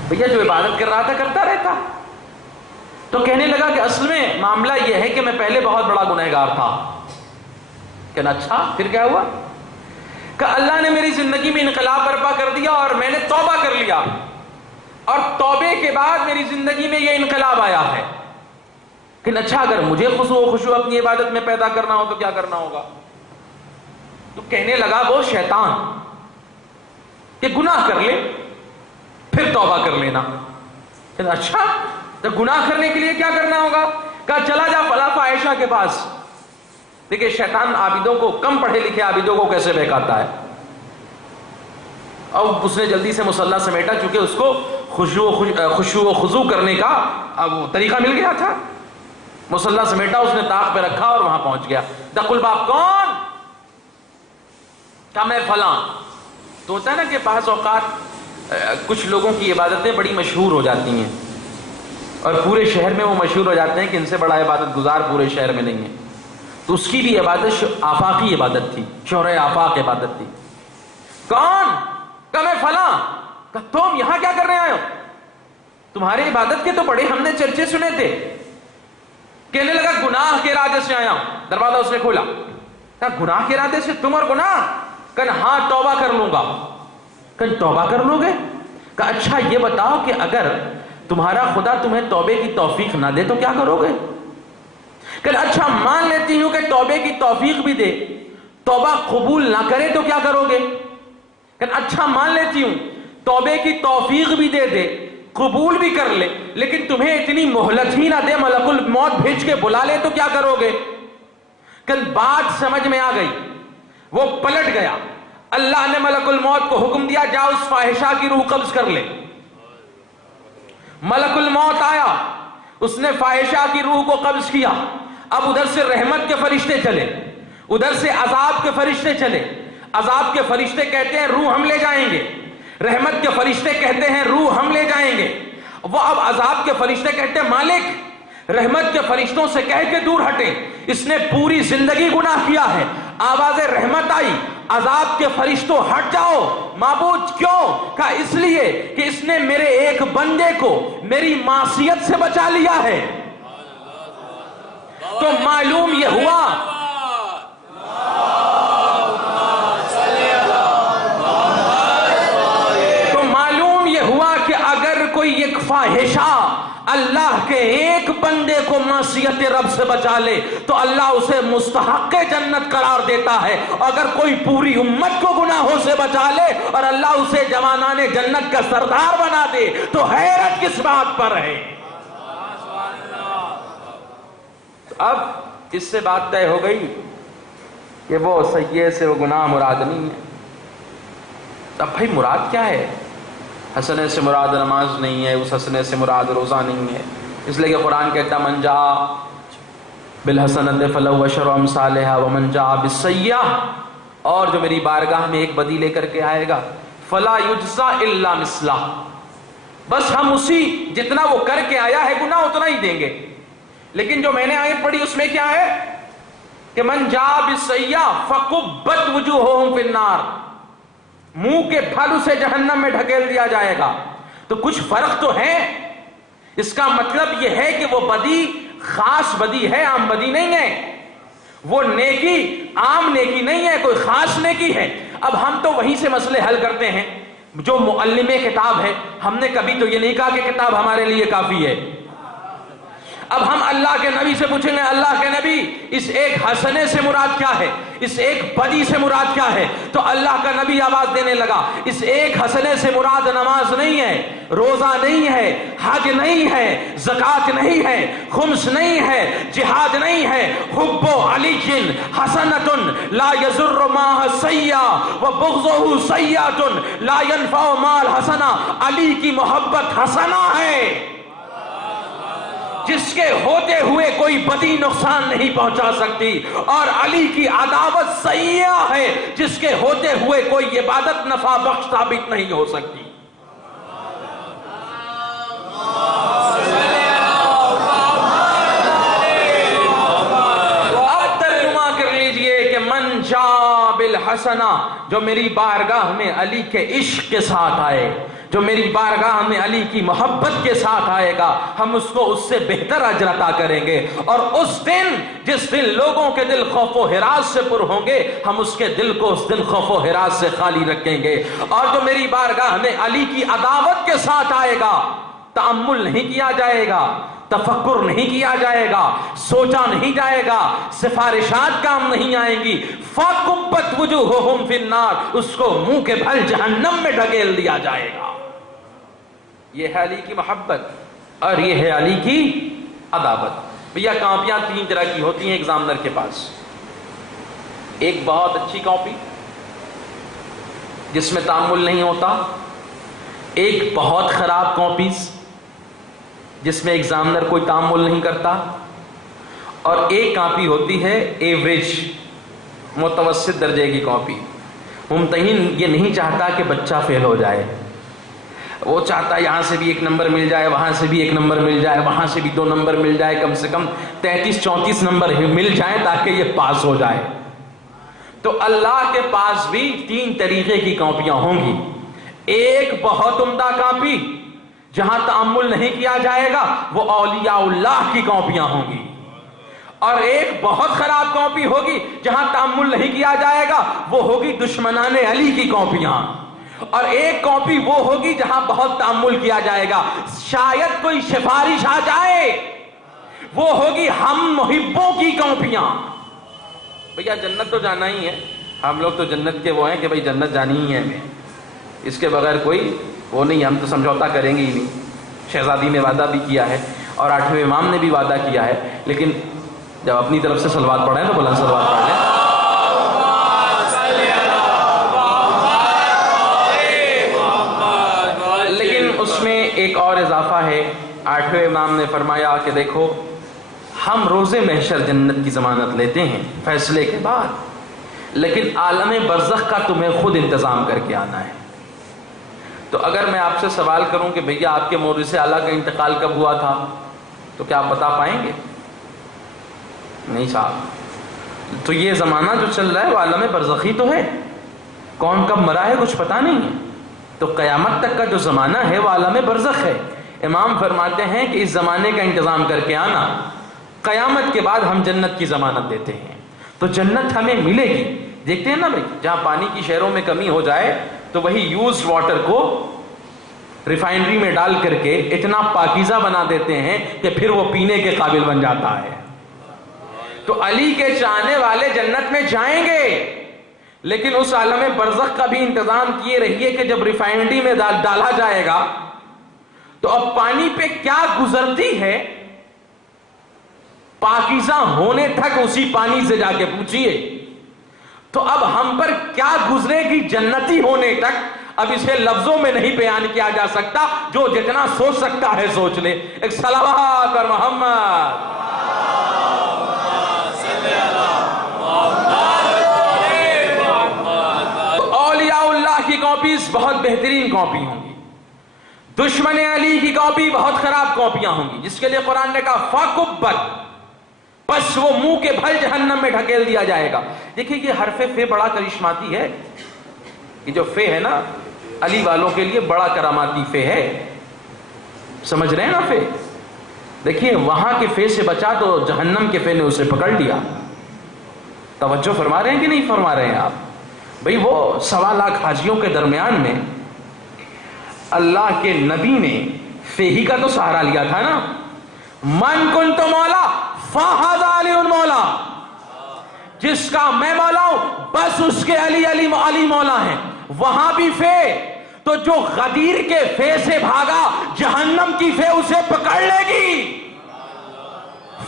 بھیا جو عبادت کر رہا تھا کرتا رہتا. تو کہنے لگا کہ اصل میں معاملہ یہ ہے کہ میں پہلے بہت بڑا گنہگار تھا. کہنا اچھا پھر کیا ہوا؟ کہ اللہ نے میری زندگی میں انقلاب برپا کر دیا اور میں نے توبہ کر لیا اور توبے کے بعد میری زندگی میں یہ انقلاب آیا ہے. کہ اچھا اگر مجھے خضوع و خشوع اپنی عبادت میں پیدا کرنا ہو تو کیا کرنا ہوگا؟ تو کہنے لگا وہ شیطان کہ گناہ کر لے پھر توبہ کر لینا. کہ اچھا تو گناہ کرنے کے لیے کیا کرنا ہوگا؟ کہا چلا جا فلاں فاحشہ کے پاس. دیکھیں شیطان عابدوں کو، کم پڑھے لکھے عابدوں کو کیسے بہکاتا ہے. اب اس نے جلدی سے مصلی سمیٹا، چونکہ اس کو خشوع و خضوع کرنے کا اب طریقہ مل گیا تھا. مصلی سمیٹا، اس نے طاق پہ رکھا اور وہاں پہنچ گیا. دق الباب کون؟ کہا میں فلاں. تو ہوتا ہے نا کہ بعض اوقات کچھ لوگوں کی عبادتیں بڑی مشہور ہو جاتی ہیں اور پورے شہر میں وہ مشہور ہو جاتے ہیں کہ ان سے بڑا عبادت گزار پورے شہر میں نہیں ہے. تو اس کی بھی عبادت آفاقی عبادت تھی، شہرۂ آفاق عبادت تھی. کون؟ کہ میں فلاں. کہ تم یہاں کیا کرنے آئے ہو؟ تمہاری عبادت کے تو بڑے ہم نے چرچے سنے تھے. کہنے لگا گناہ کے ارادے سے آیا ہوں. دروازہ اس نے کھولا. کہا گناہ کے ارادے سے؟ تم اور گناہ؟ کہ ہاں توبہ کر لوں گا. کہ توبہ کر لو گے؟ کہ اچھا یہ بتاؤ کہ اگر تمہارا خدا تمہیں توبے کی توفیق نہ دے تو کیا کرو گے؟ کہ اچھا مان لیتی ہوں کہ توبے کی توفیق بھی دے، توبہ قبول نہ کرے تو کیا کرو گے؟ کہ اچھا مان لیتی ہوں توبے کی توفیق بھی دے دے، قبول بھی کر لے، لیکن تمہیں اتنی مہلت ہی نہ دے، ملک الموت بھیج کے بلا لے تو کیا کرو گے؟ کہ بات سمجھ میں آ گئی. وہ پلٹ گیا. اللہ نے ملک الموت کو حکم دیا جا اس فاحشہ کی روح قبض کر لے. ملک الموت آیا، اس نے فاحشہ کی روح کو قبض کیا. اب ادھر سے رحمت کے فرشتے چلے، ادھر سے عذاب کے فرشتے چلے. عذاب کے فرشتے کہتے ہیں روح ہم لے جائیں گے، رحمت کے فرشتے کہتے ہیں روح ہم لے جائیں گے. وہ اب عذاب کے فرشتے کہتے ہیں مالک رحمت کے فرشتوں سے کہہ کے دور ہٹیں، اس نے پوری زندگی گناہ کیا ہے. آواز رحمت آئی، عذاب کے فرشتوں ہٹ جاؤ. معبود کیوں؟ کہا اس لیے کہ اس نے میرے ایک بندے کو میری معصیت سے بچا لیا ہے. تو معلوم یہ ہوا کہ اگر کوئی ایک فاحشہ اللہ کے ایک بندے کو معصیت رب سے بچا لے تو اللہ اسے مستحق جنت قرار دیتا ہے. اگر کوئی پوری امت کو گناہوں سے بچا لے اور اللہ اسے جوانان جنت کا سردار بنا دے تو حیرت کس بات پر ہے؟ اب اس سے بات طے ہو گئی کہ وہ سیئے سے وہ گناہ مراد نہیں ہے. اب بھائی مراد کیا ہے؟ حسنے سے مراد نماز نہیں ہے، اس حسنے سے مراد روزہ نہیں ہے. اس لیے کہ قرآن کہتا من جاء بالحسنۃ فلہ عشر امثالھا ومن جاء بالسیئہ، اور جو میری بارگاہ میں ایک بدی لے کر کے آئے گا فلا یجزا الا مثلہ، بس ہم اسی جتنا وہ کر کے آیا ہے گناہ اتنا ہی دیں گے. لیکن جو میں نے آیت پڑھی اس میں کیا ہے کہ من جاء بالسیئہ فکبت وجوہہم فی النار، منہ کے پھل اسے جہنم میں ڈھکیل دیا جائے گا. تو کچھ فرق تو ہے. اس کا مطلب یہ ہے کہ وہ بدی خاص بدی ہے، عام بدی نہیں ہے. وہ نیکی عام نیکی نہیں ہے، کوئی خاص نیکی ہے. اب ہم تو وہیں سے مسئلے حل کرتے ہیں. جو معلم کتاب ہے، ہم نے کبھی تو یہ نہیں کہا کہ کتاب ہمارے لیے کافی ہے. اب ہم اللہ کے نبی سے پوچھیں گے اللہ کے نبی اس ایک حسنے سے مراد کیا ہے، اس ایک بدی سے مراد کیا ہے؟ تو اللہ کا نبی آواز دینے لگا اس ایک حسنے سے مراد نماز نہیں ہے، روزہ نہیں ہے، حج نہیں ہے، زکوٰۃ نہیں ہے، خمس نہیں ہے، جہاد نہیں ہے. حب علی حسنۃ لا یضر معها سیئۃ وبغضہ سیئۃ لا ينفع مع الحسنہ. علی کی محبت حسنہ ہے جس کے ہوتے ہوئے کوئی بدی نقصان نہیں پہنچا سکتی، اور علی کی عداوت سیئہ ہے جس کے ہوتے ہوئے کوئی عبادت نفع بخش ثابت نہیں ہو سکتی. اب ترجمہ کر لیجئے کہ من جاء بالحسنہ، جو میری بارگاہ میں علی کے عشق کے ساتھ آئے، جو میری بارگاہ میں علی کی محبت کے ساتھ آئے گا، ہم اس کو اس سے بہتر اجر عطا کریں گے. اور اس دن جس دن لوگوں کے دل خوف و ہراس سے پر ہوں گے، ہم اس کے دل کو اس دن خوف و ہراس سے خالی رکھیں گے. اور جو میری بارگاہ میں علی کی عداوت کے ساتھ آئے گا، تأمل نہیں کیا جائے گا، تفکر نہیں کیا جائے گا، سوچا نہیں جائے گا، سفارشات کام نہیں آئیں گی۔ فَكُبَّتْ وُجُوهُهُمْ فِي النَّارِ، اس کو منہ کے بھل جہنم میں ڈھکیل دیا جائے گا۔ یہ ہے علی کی محبت اور یہ ہے علی کی عداوت۔ بھیا کاپیاں تین طرح کی ہوتی ہیں ایگزامنر کے پاس۔ ایک بہت اچھی کاپی جس میں تامل نہیں ہوتا، ایک بہت خراب کاپیز جس میں ایگزامنر کوئی تامل نہیں کرتا، اور ایک کاپی ہوتی ہے ایوریج، متوسط درجے کی کاپی۔ ممتحن یہ نہیں چاہتا کہ بچہ فیل ہو جائے، وہ چاہتا ہے یہاں سے بھی ایک نمبر مل جائے، وہاں سے بھی ایک نمبر مل جائے، وہاں سے بھی 2 نمبر مل جائے، کم سے کم 33-34 نمبر مل جائے تاکہ یہ پاس ہو جائے۔ تو اللہ کے پاس بھی 3 طریقے کی کاپیاں ہوں گی۔ ایک بہت عمدہ کاپی جہاں تأمل نہیں کیا جائے گا، وہ اولیاء اللہ کی کاپیاں ہوں گی، اور ایک بہت خراب کاپی ہوگی جہاں تأمل نہیں کیا جائے گا، وہ ہوگی دشمنان علی کی کاپیاں، اور ایک کاپی وہ ہوگی جہاں بہت تأمل کیا جائے گا، شاید کوئی سفارش آ جائے، وہ ہوگی ہم محبوں کی کاپیاں۔ بھیا جنت تو جانا ہی ہے، ہم لوگ تو جنت کے وہ ہیں کہ بھئی جنت جانی ہی ہے ہمیں، اس کے بغیر کوئی وہ نہیں، ہم تو سمجھوتا کریں گے ہی نہیں۔ شہزادی نے وعدہ بھی کیا ہے اور 8ویں امام نے بھی وعدہ کیا ہے، لیکن جب اپنی طرف سے صلوات پڑھیں تو بلند صلوات پڑھ لیں۔ لیکن اس میں ایک اور اضافہ ہے، 8ویں امام نے فرمایا کہ دیکھو ہم روز محشر جنت کی ضمانت لیتے ہیں فیصلے کے بعد، لیکن عالم برزخ کا تمہیں خود انتظام کر کے آنا ہے۔ تو اگر میں آپ سے سوال کروں کہ بھیا آپ کے مورث اعلیٰ کا انتقال کب ہوا تھا، تو کیا آپ بتا پائیں گے؟ نہیں صاحب۔ تو یہ زمانہ جو چل رہا ہے وہ عالم برزخی تو ہے، کون کب مرا ہے کچھ پتا نہیں ہے، تو قیامت تک کا جو زمانہ ہے وہ عالم برزخ ہے۔ امام فرماتے ہیں کہ اس زمانے کا انتظام کر کے آنا، قیامت کے بعد ہم جنت کی ضمانت دیتے ہیں۔ تو جنت ہمیں ملے گی۔ دیکھتے ہیں نا بھائی، جہاں پانی کی شہروں میں کمی ہو جائے تو وہی یوزڈ واٹر کو ریفائنری میں ڈال کر کے اتنا پاکیزہ بنا دیتے ہیں کہ پھر وہ پینے کے قابل بن جاتا ہے۔ تو علی کے چاہنے والے جنت میں جائیں گے، لیکن اس عالم برزخ کا بھی انتظام کیے رہیے کہ جب ریفائنری میں ڈالا جائے گا تو اب پانی پہ کیا گزرتی ہے، پاکیزہ ہونے تک اسی پانی سے جا کے پوچھئے۔ تو اب ہم پر کیا گزرے گی جنتی ہونے تک، اب اسے لفظوں میں نہیں بیان کیا جا سکتا، جو جتنا سوچ سکتا ہے سوچ لے۔ ایک صلوات پر محمد۔ اولیاء اللہ کی کاپیز بہت بہترین کاپی ہوں گی، دشمن علی کی کاپی بہت خراب کاپیاں ہوں گی، جس کے لیے قرآن نے کہا فَكُبَّتْ، بس وہ منہ کے بھل جہنم میں ڈھکیل دیا جائے گا۔ دیکھیں یہ حرف فے بڑا کرشماتی ہے، یہ جو فے ہے نا علی والوں کے لیے بڑا کراماتی فے ہے، سمجھ رہے ہیں نا فے؟ دیکھیے وہاں کے فے سے بچا تو جہنم کے فے نے اسے پکڑ لیا۔ توجہ فرما رہے ہیں کہ نہیں فرما رہے ہیں آپ؟ بھئی وہ 1.25 لاکھ حاجیوں کے درمیان میں اللہ کے نبی نے فے ہی کا تو سہارا لیا تھا نا۔ من کنت مولا فہذا علی مولا، جس کا میں مولا ہوں بس اس کے علی علی مولا ہیں۔ وہاں بھی فے، تو جو غدیر کے فے سے بھاگا جہنم کی فے اسے پکڑ لے گی۔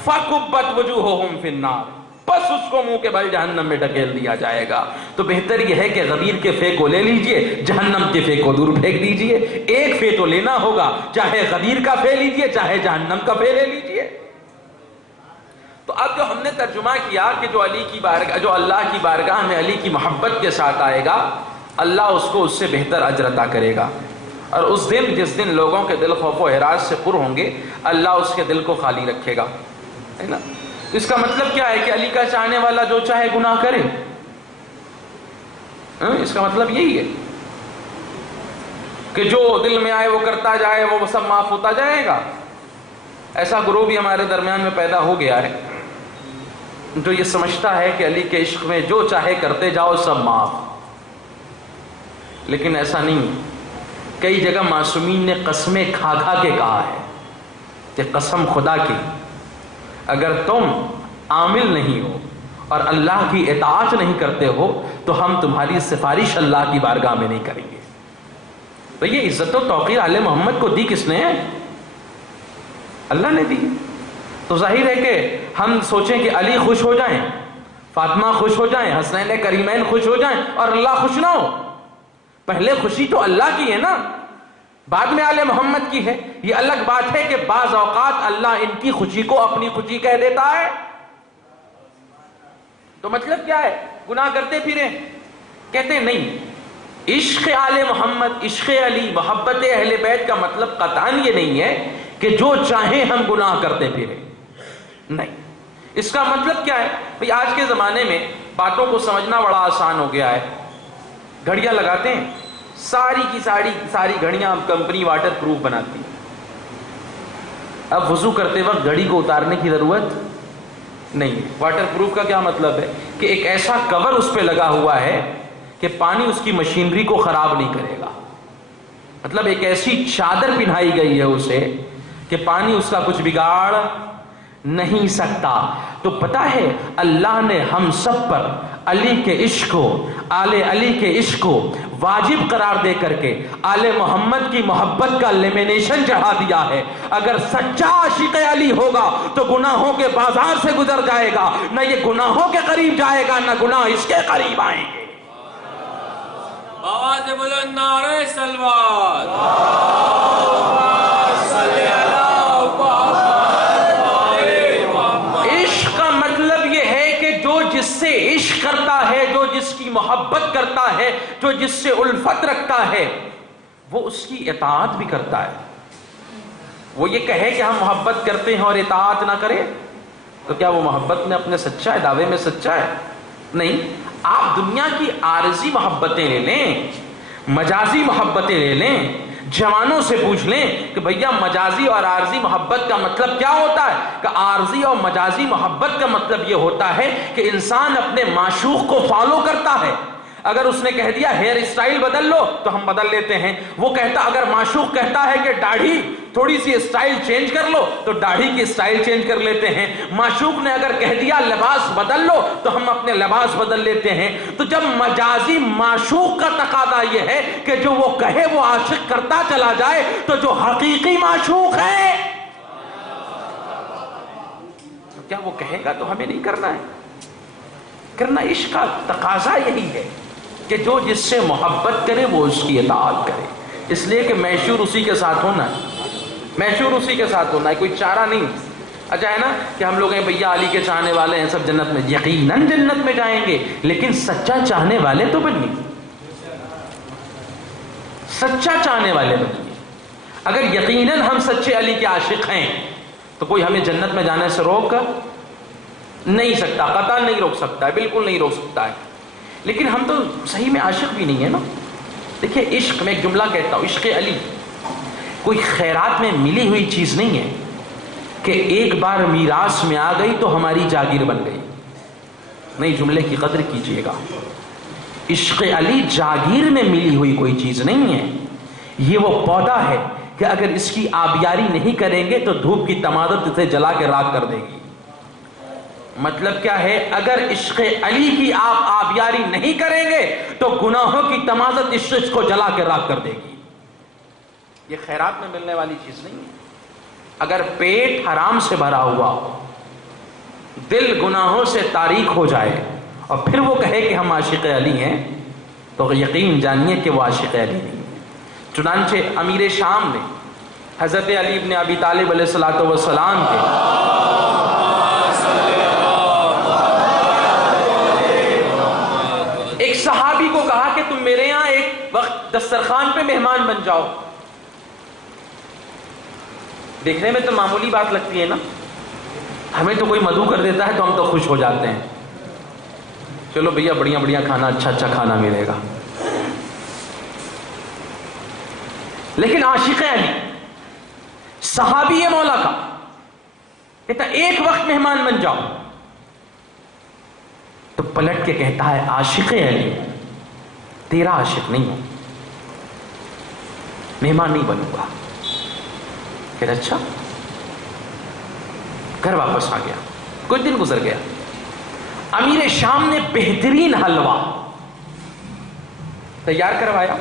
فَكُبَّتْ وُجُوهُهُمْ فِي النَّارِ، بس اس کو منہ کے بل جہنم میں ڈھکیل دیا جائے گا۔ تو بہتر یہ ہے کہ غدیر کے فے کو لے لیجئے، جہنم کے فے کو دور پھینک دیجئے۔ ایک فے تو لینا ہوگا، چاہے غدیر کا فے لیجئے چاہے جہنم کا فے لے لیجئے۔ تو اب جو ہم نے ترجمہ کیا کہ جو علی کی بارگاہ، جو اللہ کی بارگاہ میں علی کی محبت کے ساتھ آئے گا، اللہ اس کو اس سے بہتر اجر عطا کرے گا، اور اس دن جس دن لوگوں کے دل خوف و ہراس سے پر ہوں گے، اللہ اس کے دل کو خالی رکھے گا، ہے نا؟ اس کا مطلب کیا ہے کہ علی کا چاہنے والا جو چاہے گناہ کرے، اس کا مطلب یہی ہے کہ جو دل میں آئے وہ کرتا جائے، وہ سب معاف ہوتا جائے گا۔ ایسا گروہ بھی ہمارے درمیان میں پیدا ہو گیا ہے جو یہ سمجھتا ہے کہ علی کے عشق میں جو چاہے کرتے جاؤ سب معاف، لیکن ایسا نہیں۔ کئی جگہ معصومین نے قسمیں کھا کھا کے کہا ہے کہ قسم خدا کی اگر تم عامل نہیں ہو اور اللہ کی اطاعت نہیں کرتے ہو تو ہم تمہاری سفارش اللہ کی بارگاہ میں نہیں کریں گے. تو یہ عزت و توقیر آل محمد کو دی کس نے؟ اللہ نے دی. تو ظاہر ہے کہ ہم سوچیں کہ علی خوش ہو جائیں، فاطمہ خوش ہو جائیں، حسنین کریمین خوش ہو جائیں اور اللہ خوش نہ ہو. پہلے خوشی تو اللہ کی ہے نا، بعد میں آل محمد کی ہے. یہ الگ بات ہے کہ بعض اوقات اللہ ان کی خوشی کو اپنی خوشی کہہ دیتا ہے. تو مطلب کیا ہے؟ گناہ کرتے پھریں؟ کہتے ہیں نہیں، عشق آل محمد، عشق علی، محبت اہل بیت کا مطلب قطعاً یہ نہیں ہے کہ جو چاہیں ہم گناہ کرتے پھریں. نہیں، اس کا مطلب کیا ہے؟ بھئی آج کے زمانے میں باتوں کو سمجھنا بڑا آسان ہو گیا ہے. گھڑیاں لگاتے ہیں، ساری کی ساری گھڑیاں کمپنی واٹر پروف بناتی. اب وضو کرتے وقت گھڑی کو اتارنے کی ضرورت نہیں. واٹر پروف کا کیا مطلب ہے؟ کہ ایک ایسا کور اس پہ لگا ہوا ہے کہ پانی اس کی مشینری کو خراب نہیں کرے گا. مطلب ایک ایسی چادر پہنائی گئی ہے اسے کہ پانی اس کا کچھ بگاڑ نہیں سکتا. تو پتہ ہے اللہ نے ہم سب پر علی کے عشق کو، آل علی کے عشق کو واجب قرار دے کر کے آل محمد کی محبت کا لیمینیشن چڑھا دیا ہے. اگر سچا عاشق علی ہوگا تو گناہوں کے بازار سے گزر جائے گا، نہ یہ گناہوں کے قریب جائے گا نہ گناہ اس کے قریب آئیں گے. آواز بلند نعرہ سلوات. عشق کا مطلب یہ ہے کہ جو جس سے عشق کرتا ہے، جو جس کی محبت کرتا ہے، جو جس سے الفت رکھتا ہے، وہ اس کی اطاعت بھی کرتا ہے. وہ یہ کہے کہ ہم محبت کرتے ہیں اور اطاعت نہ کرے تو کیا وہ محبت میں اپنے سچا ہے، دعوے میں سچا ہے؟ نہیں. آپ دنیا کی عارضی محبتیں لے لیں، مجازی محبتیں لے لیں، جوانوں سے پوچھ لیں کہ بھیا مجازی اور عارضی محبت کا مطلب کیا ہوتا ہے؟ کہ عارضی اور مجازی محبت کا مطلب یہ ہوتا ہے کہ انسان اپنے معشوق کو فالو کرتا ہے. اگر اس نے کہہ دیا ہیئر اسٹائل بدل لو تو ہم بدل لیتے ہیں. وہ کہتا، اگر معشوق کہتا ہے کہ داڑھی تھوڑی سی اسٹائل چینج کر لو تو داڑھی کی اسٹائل چینج کر لیتے ہیں. معشوق نے اگر کہہ دیا لباس بدل لو تو ہم اپنے لباس بدل لیتے ہیں. تو جب مجازی معشوق کا تقاضا یہ ہے کہ جو وہ کہے وہ عاشق کرتا چلا جائے، تو جو حقیقی معشوق ہے کیا وہ کہے گا تو ہمیں نہیں کرنا ہے؟ کرنا. عشق کا تقاضا یہی ہے کہ جو جس سے محبت کرے وہ اس کی اطاعت کرے. اس لیے کہ میشور اسی کے ساتھ ہونا ہے، میشور اسی کے ساتھ ہونا ہے، کوئی چارہ نہیں. اچھا ہے نا کہ ہم لوگ ہیں بھیا علی کے چاہنے والے ہیں سب جنت میں، یقیناً جنت میں جائیں گے، لیکن سچا چاہنے والے تو بنیے، سچا چاہنے والے بنیے. اگر یقیناً ہم سچے علی کے عاشق ہیں تو کوئی ہمیں جنت میں جانے سے روک نہیں سکتا، قطعاً نہیں روک سکتا ہے، بالکل نہیں روک سکتا ہے. لیکن ہم تو صحیح میں عاشق بھی نہیں ہے نا. دیکھیے عشق، میں ایک جملہ کہتا ہوں، عشق علی کوئی خیرات میں ملی ہوئی چیز نہیں ہے کہ ایک بار میراث میں آ گئی تو ہماری جاگیر بن گئی. نہیں، جملے کی قدر کیجئے گا. عشق علی جاگیر میں ملی ہوئی کوئی چیز نہیں ہے. یہ وہ پودا ہے کہ اگر اس کی آبیاری نہیں کریں گے تو دھوپ کی تمادت اسے جلا کے راکھ کر دے گی. مطلب کیا ہے؟ اگر عشق علی کی آپ آبیاری نہیں کریں گے تو گناہوں کی تمازت اس عشق کو جلا کے راکھ کر دے گی. یہ خیرات میں ملنے والی چیز نہیں ہے. اگر پیٹ حرام سے بھرا ہوا ہو، دل گناہوں سے تاریک ہو جائے اور پھر وہ کہے کہ ہم عاشق علی ہیں تو یقین جانیے کہ وہ عاشق علی نہیں. چنانچہ امیر شام نے حضرت علی ابن ابی طالب علیہ الصلوۃ والسلام کے ایک صحابی کو کہا کہ تم میرے یہاں ایک وقت دسترخوان پہ مہمان بن جاؤ. دیکھنے میں تو معمولی بات لگتی ہے نا، ہمیں تو کوئی مدعو کر دیتا ہے تو ہم تو خوش ہو جاتے ہیں، چلو بھیا بڑھیا بڑھیا کھانا، اچھا کھانا ملے گا. لیکن عاشق علی، صحابی ہے مولا کا، کہتا ایک وقت مہمان بن جاؤ تو پلٹ کے کہتا ہے عاشق علی تیرا عاشق نہیں ہوں، مہمان نہیں بنوں گا. کہ اچھا گھر واپس آ گیا، کچھ دن گزر گیا، امیر شام نے بہترین حلوہ تیار کروایا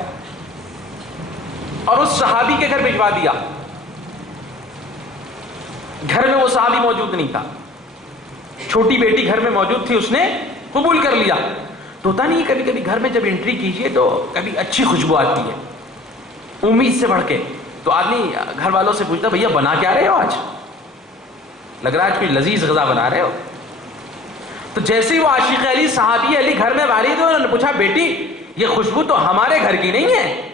اور اس صحابی کے گھر بھجوا دیا. گھر میں وہ صحابی موجود نہیں تھا، چھوٹی بیٹی گھر میں موجود تھی، اس نے قبول کر لیا. تو ہوتا نہیں کبھی کبھی گھر میں جب انٹری کیجئے تو کبھی اچھی خوشبو آتی ہے امید سے بڑھ کے، تو آدمی گھر والوں سے پوچھتا بھیا بنا کیا رہے ہو آج، لگ رہا ہے آج کوئی لذیذ غذا بنا رہے ہو. تو جیسے ہی وہ عاشق علی صحابی علی گھر میں وارد ہوئے، انہوں نے پوچھا بیٹی یہ خوشبو تو ہمارے گھر کی نہیں ہے،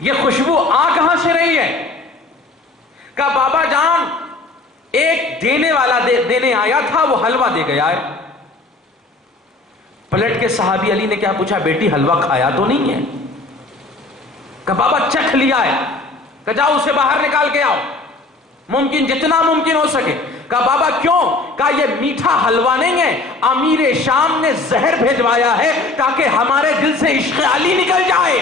یہ خوشبو آ کہاں سے رہی ہے؟ کہا بابا جان ایک دینے والا دینے آیا تھا، وہ حلوہ دے گیا ہے. پلٹ کے صحابی علی نے کیا پوچھا بیٹی حلوہ کھایا تو نہیں ہے؟ کہا بابا چکھ لیا ہے. کہا جاؤ اسے باہر نکال کے آؤ، ممکن جتنا ممکن ہو سکے. کہا بابا کیوں؟ کہا یہ میٹھا حلوہ نہیں ہے، امیر شام نے زہر بھیجوایا ہے تاکہ ہمارے دل سے عشق علی نکل جائے.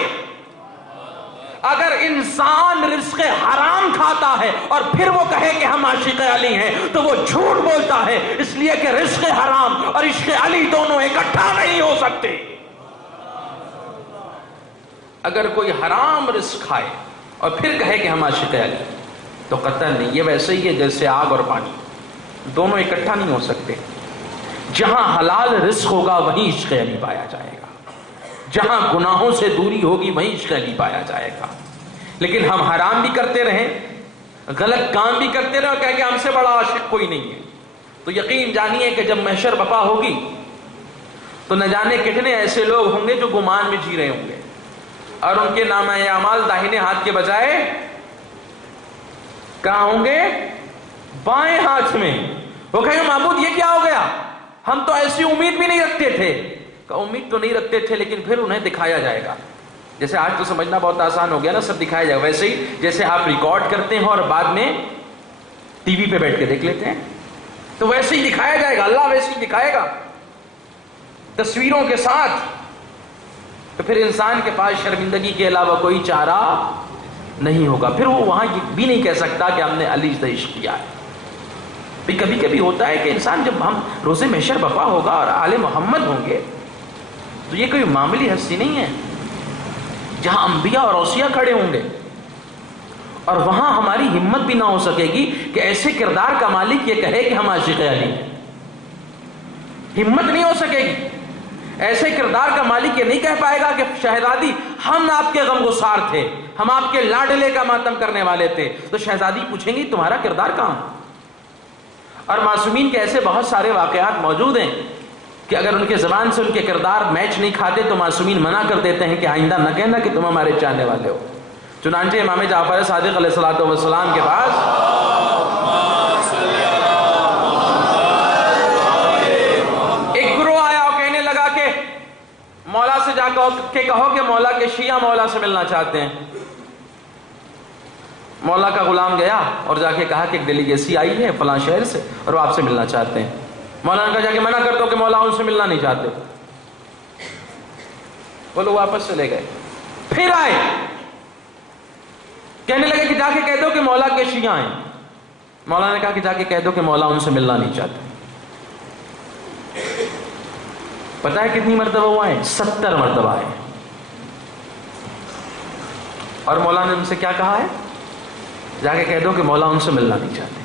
اگر انسان رزق حرام کھاتا ہے اور پھر وہ کہے کہ ہم عاشق علی ہیں تو وہ جھوٹ بولتا ہے، اس لیے کہ رزق حرام اور عشق علی دونوں اکٹھا نہیں ہو سکتے. اگر کوئی حرام رزق کھائے اور پھر کہے کہ ہم عاشق علی تو قطعاً نہیں. یہ ویسے ہی ہے جیسے آگ اور پانی، دونوں اکٹھا نہیں ہو سکتے. جہاں حلال رزق ہوگا وہیں عشق علی پایا جائے گا، جہاں گناہوں سے دوری ہوگی وہیں عشق علی پایا جائے گا. لیکن ہم حرام بھی کرتے رہیں، غلط کام بھی کرتے رہیں اور کہہ کہ ہم سے بڑا عاشق کوئی نہیں ہے، تو یقین جانیے کہ جب محشر بپا ہوگی تو نہ جانے کتنے ایسے لوگ ہوں گے جو گمان میں جی رہے ہوں گے اور ان کے نامہ اعمال داہنے ہاتھ کے بجائے کہاں ہوں گے؟ بائیں ہاتھ میں. وہ کہیں گے معبود یہ کیا ہو گیا، ہم تو ایسی امید بھی نہیں رکھتے تھے. کہ امید تو نہیں رکھتے تھے لیکن پھر انہیں دکھایا جائے گا. جیسے آج تو سمجھنا بہت آسان ہو گیا نا، سب دکھایا جائے گا. ویسے ہی جیسے آپ ریکارڈ کرتے ہیں اور بعد میں ٹی وی پہ بیٹھ کے دیکھ لیتے ہیں، تو ویسے ہی دکھایا جائے گا. اللہ ویسے ہی دکھائے گا تصویروں کے ساتھ. تو پھر انسان کے پاس شرمندگی کے علاوہ کوئی چارہ نہیں ہوگا. پھر وہ وہاں یہ بھی نہیں کہہ سکتا کہ ہم نے علی سے عشق کیا ہے. کبھی کبھی ہوتا ہے کہ انسان جب ہم روز محشر بپا ہوگا اور آل محمد ہوں گے تو یہ کوئی معمولی ہستی نہیں ہے جہاں انبیاء اور اوصیاء کھڑے ہوں گے، اور وہاں ہماری ہمت بھی نہ ہو سکے گی کہ ایسے کردار کا مالک یہ کہے کہ ہم عاشق علی ہیں. ہمت نہیں ہو سکے گی. ایسے کردار کا مالک یہ نہیں کہہ پائے گا کہ شہزادی ہم آپ کے غمگسار تھے، ہم آپ کے لاڈلے کا ماتم کرنے والے تھے. تو شہزادی پوچھیں گی تمہارا کردار کہاں؟ اور معصومین کے ایسے بہت سارے واقعات موجود ہیں کہ اگر ان کے زبان سے ان کے کردار میچ نہیں کھاتے تو معصومین منع کر دیتے ہیں کہ آئندہ نہ کہنا کہ تم ہمارے چاہنے والے ہو. چنانچہ امام جعفر صادق علیہ الصلوۃ والسلام کے پاس ایک گروہ آیا اور کہنے لگا کہ مولا سے جا کے کہو کہ مولا کے شیعہ مولا سے ملنا چاہتے ہیں. مولا کا غلام گیا اور جا کے کہا کہ ایک ڈیلیگیسی آئی ہے فلاں شہر سے اور وہ آپ سے ملنا چاہتے ہیں. مولا نے کہا جا کے منع کر دو کہ مولا ان سے ملنا نہیں چاہتے. وہ لوگ واپس چلے گئے. پھر آئے کہنے لگے کہ جا کے کہہ دو کہ مولا کے شیعہ ہیں. مولا نے کہا کہ جا کے کہہ دو کہ مولا ان سے ملنا نہیں چاہتے. پتہ ہے کتنی مرتبہ وہ آئے؟ 70 مرتبہ آئے. اور مولا نے ان سے کیا کہا ہے؟ جا کے کہہ دو کہ مولا ان سے ملنا نہیں چاہتے.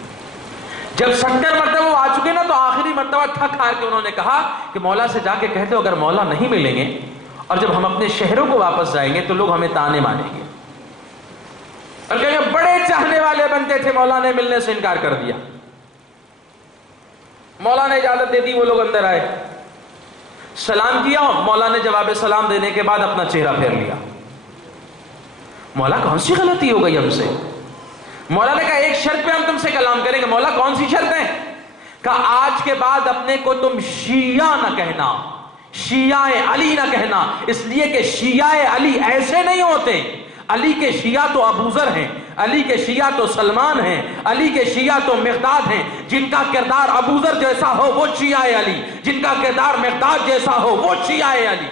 جب 70 مرتبہ وہ آ چکے نا تو آخری مرتبہ تھک ہار کے انہوں نے کہا کہ مولا سے جا کے کہہ دو اگر مولا نہیں ملیں گے اور جب ہم اپنے شہروں کو واپس جائیں گے تو لوگ ہمیں تانے ماریں گے اور کہیں گے بڑے چاہنے والے بنتے تھے، مولا نے ملنے سے انکار کر دیا. مولا نے اجازت دے دی. وہ لوگ اندر آئے، سلام کیا. مولا نے جواب سلام دینے کے بعد اپنا چہرہ پھیر لیا. مولا کون سی غلطی ہو گئی ہم سے؟ مولا نے کہا ایک شرط پہ ہم تم سے کلام کریں گے. مولا کون سی شرط ہے؟ کہا آج کے بعد اپنے کو تم شیعہ نہ کہنا، شیعہ علی نہ کہنا، اس لیے کہ شیعہ علی ایسے نہیں ہوتے. علی کے شیعہ تو ابوذر ہیں، علی کے شیعہ تو سلمان ہیں، علی کے شیعہ تو مقداد ہیں. جن کا کردار ابوذر جیسا ہو وہ شیعہ علی، جن کا کردار مقداد جیسا ہو وہ شیعہ علی.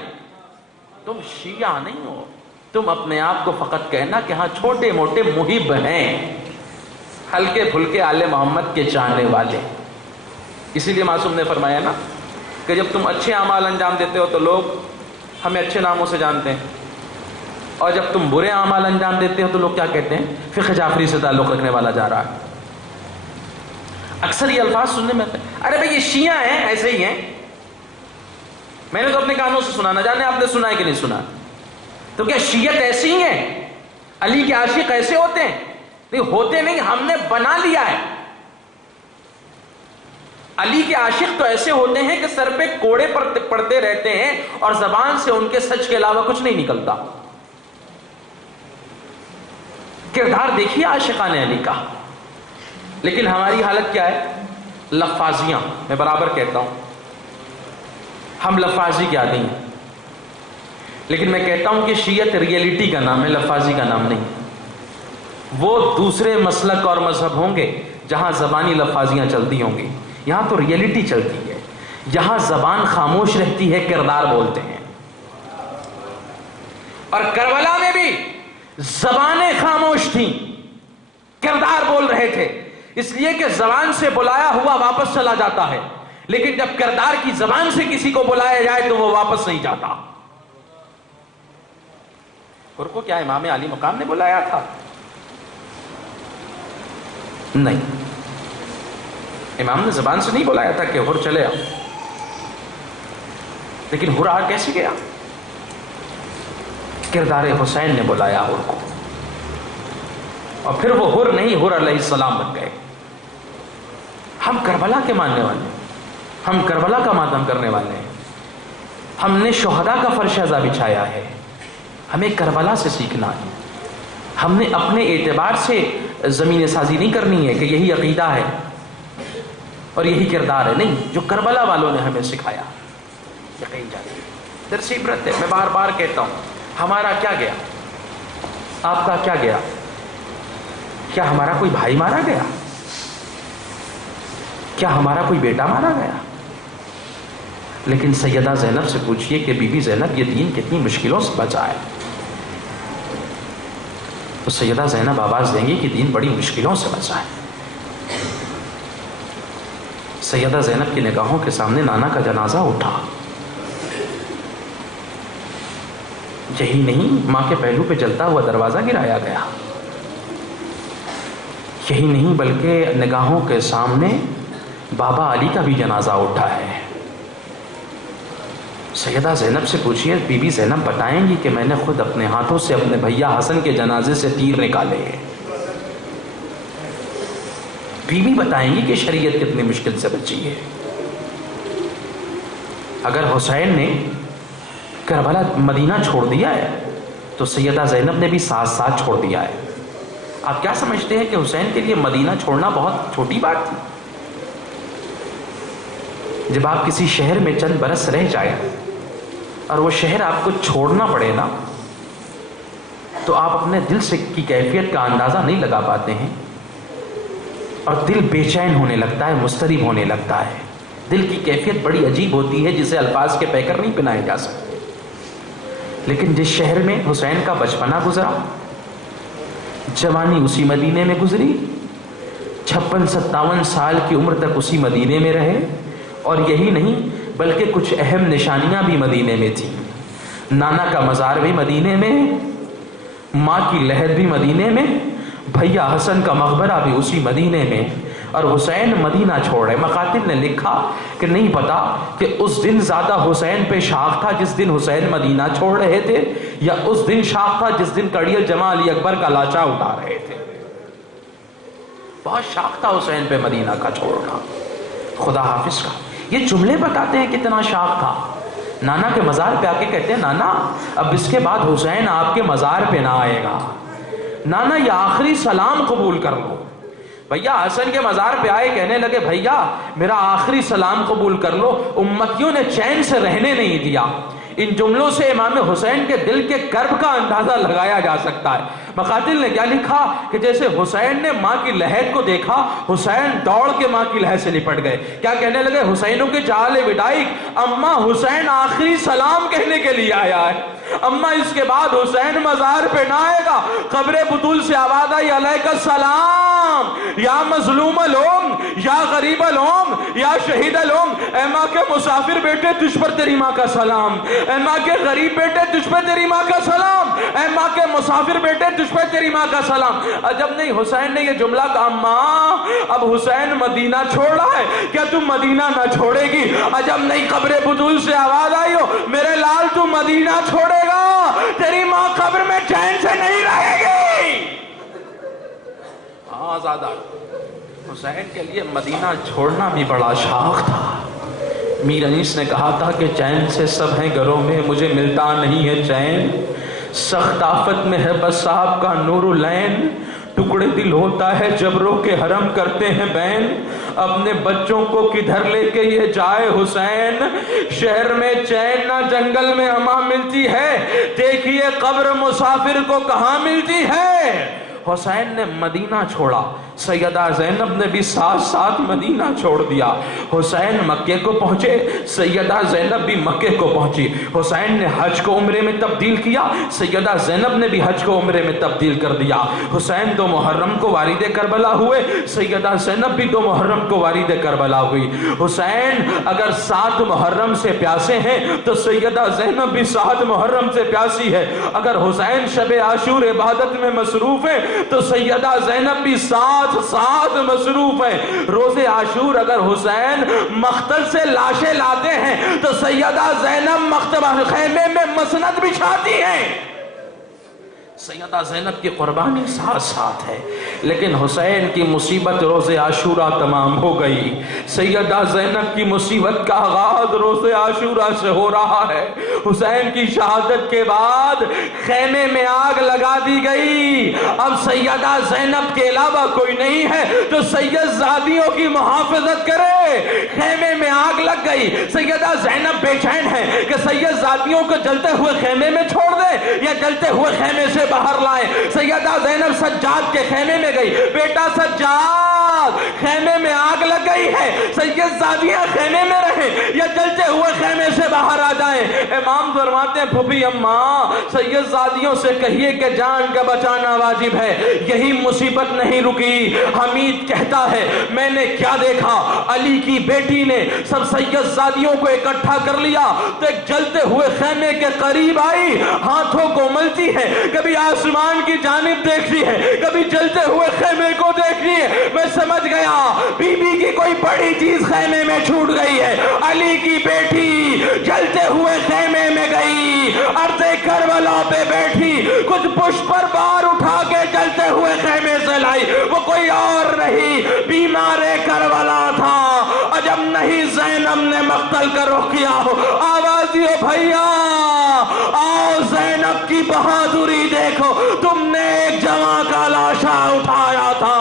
تم شیعہ نہیں ہو. تم اپنے آپ کو فقط کہنا کہ ہاں چھوٹے موٹے محب ہیں، ہلکے پھلکے آل محمد کے چاہنے والے. اسی لیے معصوم نے فرمایا نا کہ جب تم اچھے اعمال انجام دیتے ہو تو لوگ ہمیں اچھے ناموں سے جانتے ہیں، اور جب تم برے اعمال انجام دیتے ہو تو لوگ کیا کہتے ہیں؟ فقہ جعفری سے تعلق رکھنے والا جا رہا ہے. اکثر یہ الفاظ سننے میں آتے ہیں، ارے بھائی یہ شیعہ ہیں، ایسے ہی ہیں. میں نے تو اپنے کانوں سے سنا، نہ جانے آپ نے سنا ہے کہ نہیں سنا. تو کیا شیعت ایسی ہی ہیں؟ علی کے عاشق ایسے ہوتے ہیں؟ نہیں ہوتے، نہیں، ہم نے بنا لیا ہے. علی کے عاشق تو ایسے ہوتے ہیں کہ سر پہ کوڑے پڑتے رہتے ہیں اور زبان سے ان کے سچ کے علاوہ کچھ نہیں نکلتا. کردار دیکھیے عاشقان علی کا. لیکن ہماری حالت کیا ہے؟ لفاظیاں. میں برابر کہتا ہوں ہم لفاظی کے عادی ہیں، لیکن میں کہتا ہوں کہ شیعت ریئلٹی کا نام ہے، لفاظی کا نام نہیں. وہ دوسرے مسلک اور مذہب ہوں گے جہاں زبانی لفاظیاں چلتی ہوں گی، یہاں تو ریئلٹی چلتی ہے. یہاں زبان خاموش رہتی ہے، کردار بولتے ہیں. اور کربلا میں بھی زبانیں خاموش تھیں، کردار بول رہے تھے. اس لیے کہ زبان سے بلایا ہوا واپس چلا جاتا ہے، لیکن جب کردار کی زبان سے کسی کو بلایا جائے تو وہ واپس نہیں جاتا. اور کو کیا امام علی مقام نے بلایا تھا؟ نہیں، امام نے زبان سے نہیں بلایا تھا کہ ہر چلے آؤ. لیکن ہر آ کیسے گیا؟ کردار حسین نے بلایا ہر کو، اور پھر وہ ہر نہیں، ہر علیہ السلام بن گئے. ہم کربلا کے ماننے والے ہیں، ہم کربلا کا ماتم کرنے والے ہیں. ہم نے شہداء کا فرشازہ بچھایا ہے، ہمیں کربلا سے سیکھنا ہے. ہم نے اپنے اعتبار سے زمین سازی نہیں کرنی ہے کہ یہی عقیدہ ہے اور یہی کردار ہے. نہیں، جو کربلا والوں نے ہمیں سکھایا یقین جاتی درس عبرت ہے. میں بار بار کہتا ہوں، ہمارا کیا گیا؟ آپ کا کیا گیا؟ کیا ہمارا کوئی بھائی مارا گیا؟ کیا ہمارا کوئی بیٹا مارا گیا؟ لیکن سیدہ زینب سے پوچھئے کہ بی بی زینب یہ دین کتنی مشکلوں سے بچا ہے. تو سیدہ زینب آواز دیں گی کہ دین بڑی مشکلوں سے بچا ہے. سیدہ زینب کی نگاہوں کے سامنے نانا کا جنازہ اٹھا. یہی نہیں، ماں کے پہلو پہ جلتا ہوا دروازہ گرایا گیا. یہی نہیں بلکہ نگاہوں کے سامنے بابا علی کا بھی جنازہ اٹھا ہے. سیدہ زینب سے پوچھئے، بی بی زینب بتائیں گی کہ میں نے خود اپنے ہاتھوں سے اپنے بھیا حسن کے جنازے سے تیر نکالے ہیں. بی بی بتائیں گی کہ شریعت کتنی مشکل سے بچی ہے. اگر حسین نے کربلا مدینہ چھوڑ دیا ہے تو سیدہ زینب نے بھی ساتھ ساتھ چھوڑ دیا ہے. آپ کیا سمجھتے ہیں کہ حسین کے لیے مدینہ چھوڑنا بہت چھوٹی بات تھی؟ جب آپ کسی شہر میں چند برس رہ جائیں اور وہ شہر آپ کو چھوڑنا پڑے نا، تو آپ اپنے دل سے کی کیفیت کا اندازہ نہیں لگا پاتے ہیں، اور دل بے چین ہونے لگتا ہے، مضطرب ہونے لگتا ہے. دل کی کیفیت بڑی عجیب ہوتی ہے جسے الفاظ کے پیکر نہیں پہنائے جا سکتے. لیکن جس شہر میں حسین کا بچپنا گزرا، جوانی اسی مدینے میں گزری، 56-57 سال کی عمر تک اسی مدینے میں رہے، اور یہی نہیں بلکہ کچھ اہم نشانیاں بھی مدینے میں تھیں. نانا کا مزار بھی مدینے میں، ماں کی لحد بھی مدینے میں، بھیا حسن کا مقبرہ بھی اسی مدینے میں، اور حسین مدینہ چھوڑے. مقاتل نے لکھا کہ نہیں پتا کہ اس دن زیادہ حسین پہ شاخ تھا جس دن حسین مدینہ چھوڑ رہے تھے، یا اس دن شاخ تھا جس دن کڑیل جمع علی اکبر کا لاشا اٹھا رہے تھے. بہت شاخ تھا حسین پہ مدینہ کا چھوڑنا، خدا حافظ کا. یہ جملے بتاتے ہیں کتنا شاخ تھا. نانا کے مزار پہ آ کے کہتے ہیں، نانا اب اس کے بعد حسین آپ کے مزار پہ نہ آئے گا، نانا یہ آخری سلام قبول کر لو. بھیا حسن کے مزار پہ آئے، کہنے لگے بھیا میرا آخری سلام قبول کر لو. امتیوں نے چین سے رہنے نہیں دیا. ان جملوں سے امام حسین کے دل کے کرب کا اندازہ لگایا جا سکتا ہے. مقاتل نے کیا لکھا کہ جیسے حسین نے ماں کی لحد کو دیکھا، حسین دوڑ کے ماں کی لحد سے لپٹ گئے. کیا کہنے لگے؟ حسینوں کے جال وڈائک، اماں حسین آخری سلام کہنے کے لیے آیا ہے. اماں اس کے بعد حسین مزار پہ نہ آئے گا. قبر بطول سے آواز آئی علیک السلام یا مظلوم الام یا غریب الام یا شہید الام. اے ماں کے مسافر بیٹے تجھ پر تیری ماں کا سلام، اے ماں کے غریب بیٹے تجھ پر تیری ماں کا سلام، اے ماں کے مسافر بیٹے تجھ پر تیری ماں کا سلام. عجب نہیں حسین نے یہ جملہ کہا ماں اب حسین مدینہ چھوڑ رہا ہے، کیا تم مدینہ نہ چھوڑے گی؟ عجب نہیں قبر بطول سے آواز آئی ہو میرے لال تو مدینہ چھوڑے گا، تیری ماں قبر میں چین سے نہیں رہے گی. ہاں زیادہ حسین کے لیے مدینہ چھوڑنا بھی بڑا شاق تھا. میر انیس نے کہا تھا کہ چین سے سب ہیں گھروں میں مجھے ملتا نہیں ہے چین، سخت آفت میں ہے بس صاحب کا نور العین، ٹکڑے دل ہوتا ہے جبروں کے حرم کرتے ہیں بین، اپنے بچوں کو کدھر لے کے یہ جائے حسین، شہر میں چین نہ جنگل میں اماں ملتی ہے، دیکھیے قبر مسافر کو کہاں ملتی ہے. حسین نے مدینہ چھوڑا، سیدہ زینب نے بھی ساتھ ساتھ مدینہ چھوڑ دیا. حسین مکے کو پہنچے، سیدہ زینب بھی مکے کو پہنچی. حسین نے حج کو عمرے میں تبدیل کیا، سیدہ زینب نے بھی حج کو عمرے میں تبدیل کر دیا. حسین 2 محرم کو وارد کربلا ہوئے، سیدہ زینب بھی 2 محرم کو وارد کربلا ہوئی. حسین اگر 7 محرم سے پیاسے ہیں تو سیدہ زینب بھی 7 محرم سے پیاسی ہے. اگر حسین شب عاشور عبادت میں مصروف ہے تو سیدہ زینب بھی ساتھ مصروف ہیں. روز عاشور اگر حسین مختل سے لاشیں لاتے ہیں تو سیدہ زینب مختبہ خیمے میں مسند بچھاتی ہیں. سیدہ زینب کی قربانی ساتھ ہے، لیکن حسین کی مصیبت روز عاشورہ تمام ہو گئی. سیدہ زینب کی مصیبت کا آغاز روز عاشورہ سے ہو رہا ہے. حسین کی شہادت کے بعد خیمے میں آگ لگا دی گئی. اب سیدہ زینب کے علاوہ کوئی نہیں ہے تو سید زادیوں کی محافظت کرے. خیمے میں آگ لگ گئی. سیدہ زینب بے چین ہے کہ سید زادیوں کو جلتے ہوئے خیمے میں چھوڑ دے یا جلتے ہوئے خیمے سے باہر لائے. سیدہ زینب سجاد کے خیمے میں گئی. بیٹا سجاد خیمے میں آگ لگ گئی ہے، سید زادیاں خیمے میں رہیں یا جلتے ہوئے خیمے سے باہر آ جائیں. امام فرماتے ہیں پھوپھی اماں سید زادیوں سے کہیے کہ جان کا بچانا واجب ہے. یہی مصیبت نہیں رکی. حمید کہتا ہے میں نے کیا دیکھا، علی کی بیٹی نے سب سید زادیوں کو اکٹھا کر لیا تو ایک جلتے ہوئے خیمے کے قریب آئی، ہاتھوں کو ملتی ہے، کبھی آسمان کی جانب دیکھتی ہے، کبھی جلتے ہوئے خیمے کو دیکھتی ہے. میں سمجھ گیا بی بی کی کوئی بڑی چیز خیمے میں چھوٹ گئی ہے. علی کی بیٹی جلتے ہوئے خیمے میں گئی، ارض کربلا پہ بیٹھی، کچھ پشت پر بار اٹھا کے جلتے ہوئے خیمے سے لائی. وہ کوئی اور نہیں، بیمار کربلا تھا. عجب نہیں زینب نے مقتل کا رخ کیا ہو. آواز دیو بھیا، آؤ زینب کی بہادری دیکھو. تم نے ایک جوان کا لاشا اٹھایا تھا،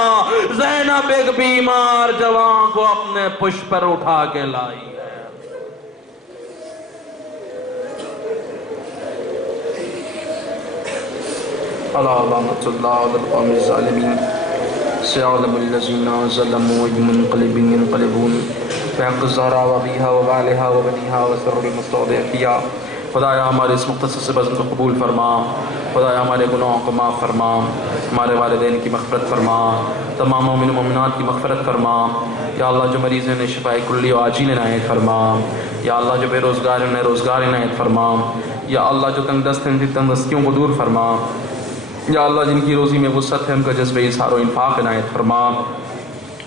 زینب ایک بیمار جوان کو اپنے پشت پر اٹھا کے لائی ہے. علامت اللہ علی القوم الظالمین سيعلم الذين ظلموا منقلب ينقلبون بحق الزہرا وابیہا وبالہا وبنیہا وسر المستودع فیہا. خدایا ہمارے اس مختصر سے بزم کو قبول فرما. خدایا ہمارے گناہوں کو معاف فرما، ہمارے والدین کی مغفرت فرما، تمام مومن و مومنات کی مغفرت فرما. یا اللہ جو مریض ہیں انہیں شفاء کلی و عاجل عنایت فرما. یا اللہ جو بے روزگار ہیں انہیں روزگار عنایت فرما. یا اللہ جو تنگ دست ہیں ان تنگ دستیوں کو دور فرما. یا اللہ جن کی روزی میں وسعت ہے ان کا جذبہ اظہار و انفاق عنایت فرما.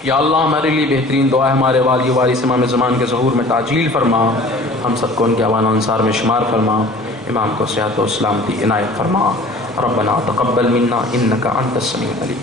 یا اللہ ہمارے لیے بہترین دعا ہے ہمارے والی وارث امام زمان کے ظہور میں تعجیل فرما. ہم سب کو ان کے اوان انصار میں شمار فرما. امام کو صحت و سلامتی عنایت فرما. ربنا تقبل منا انک انت السمیع العلیم.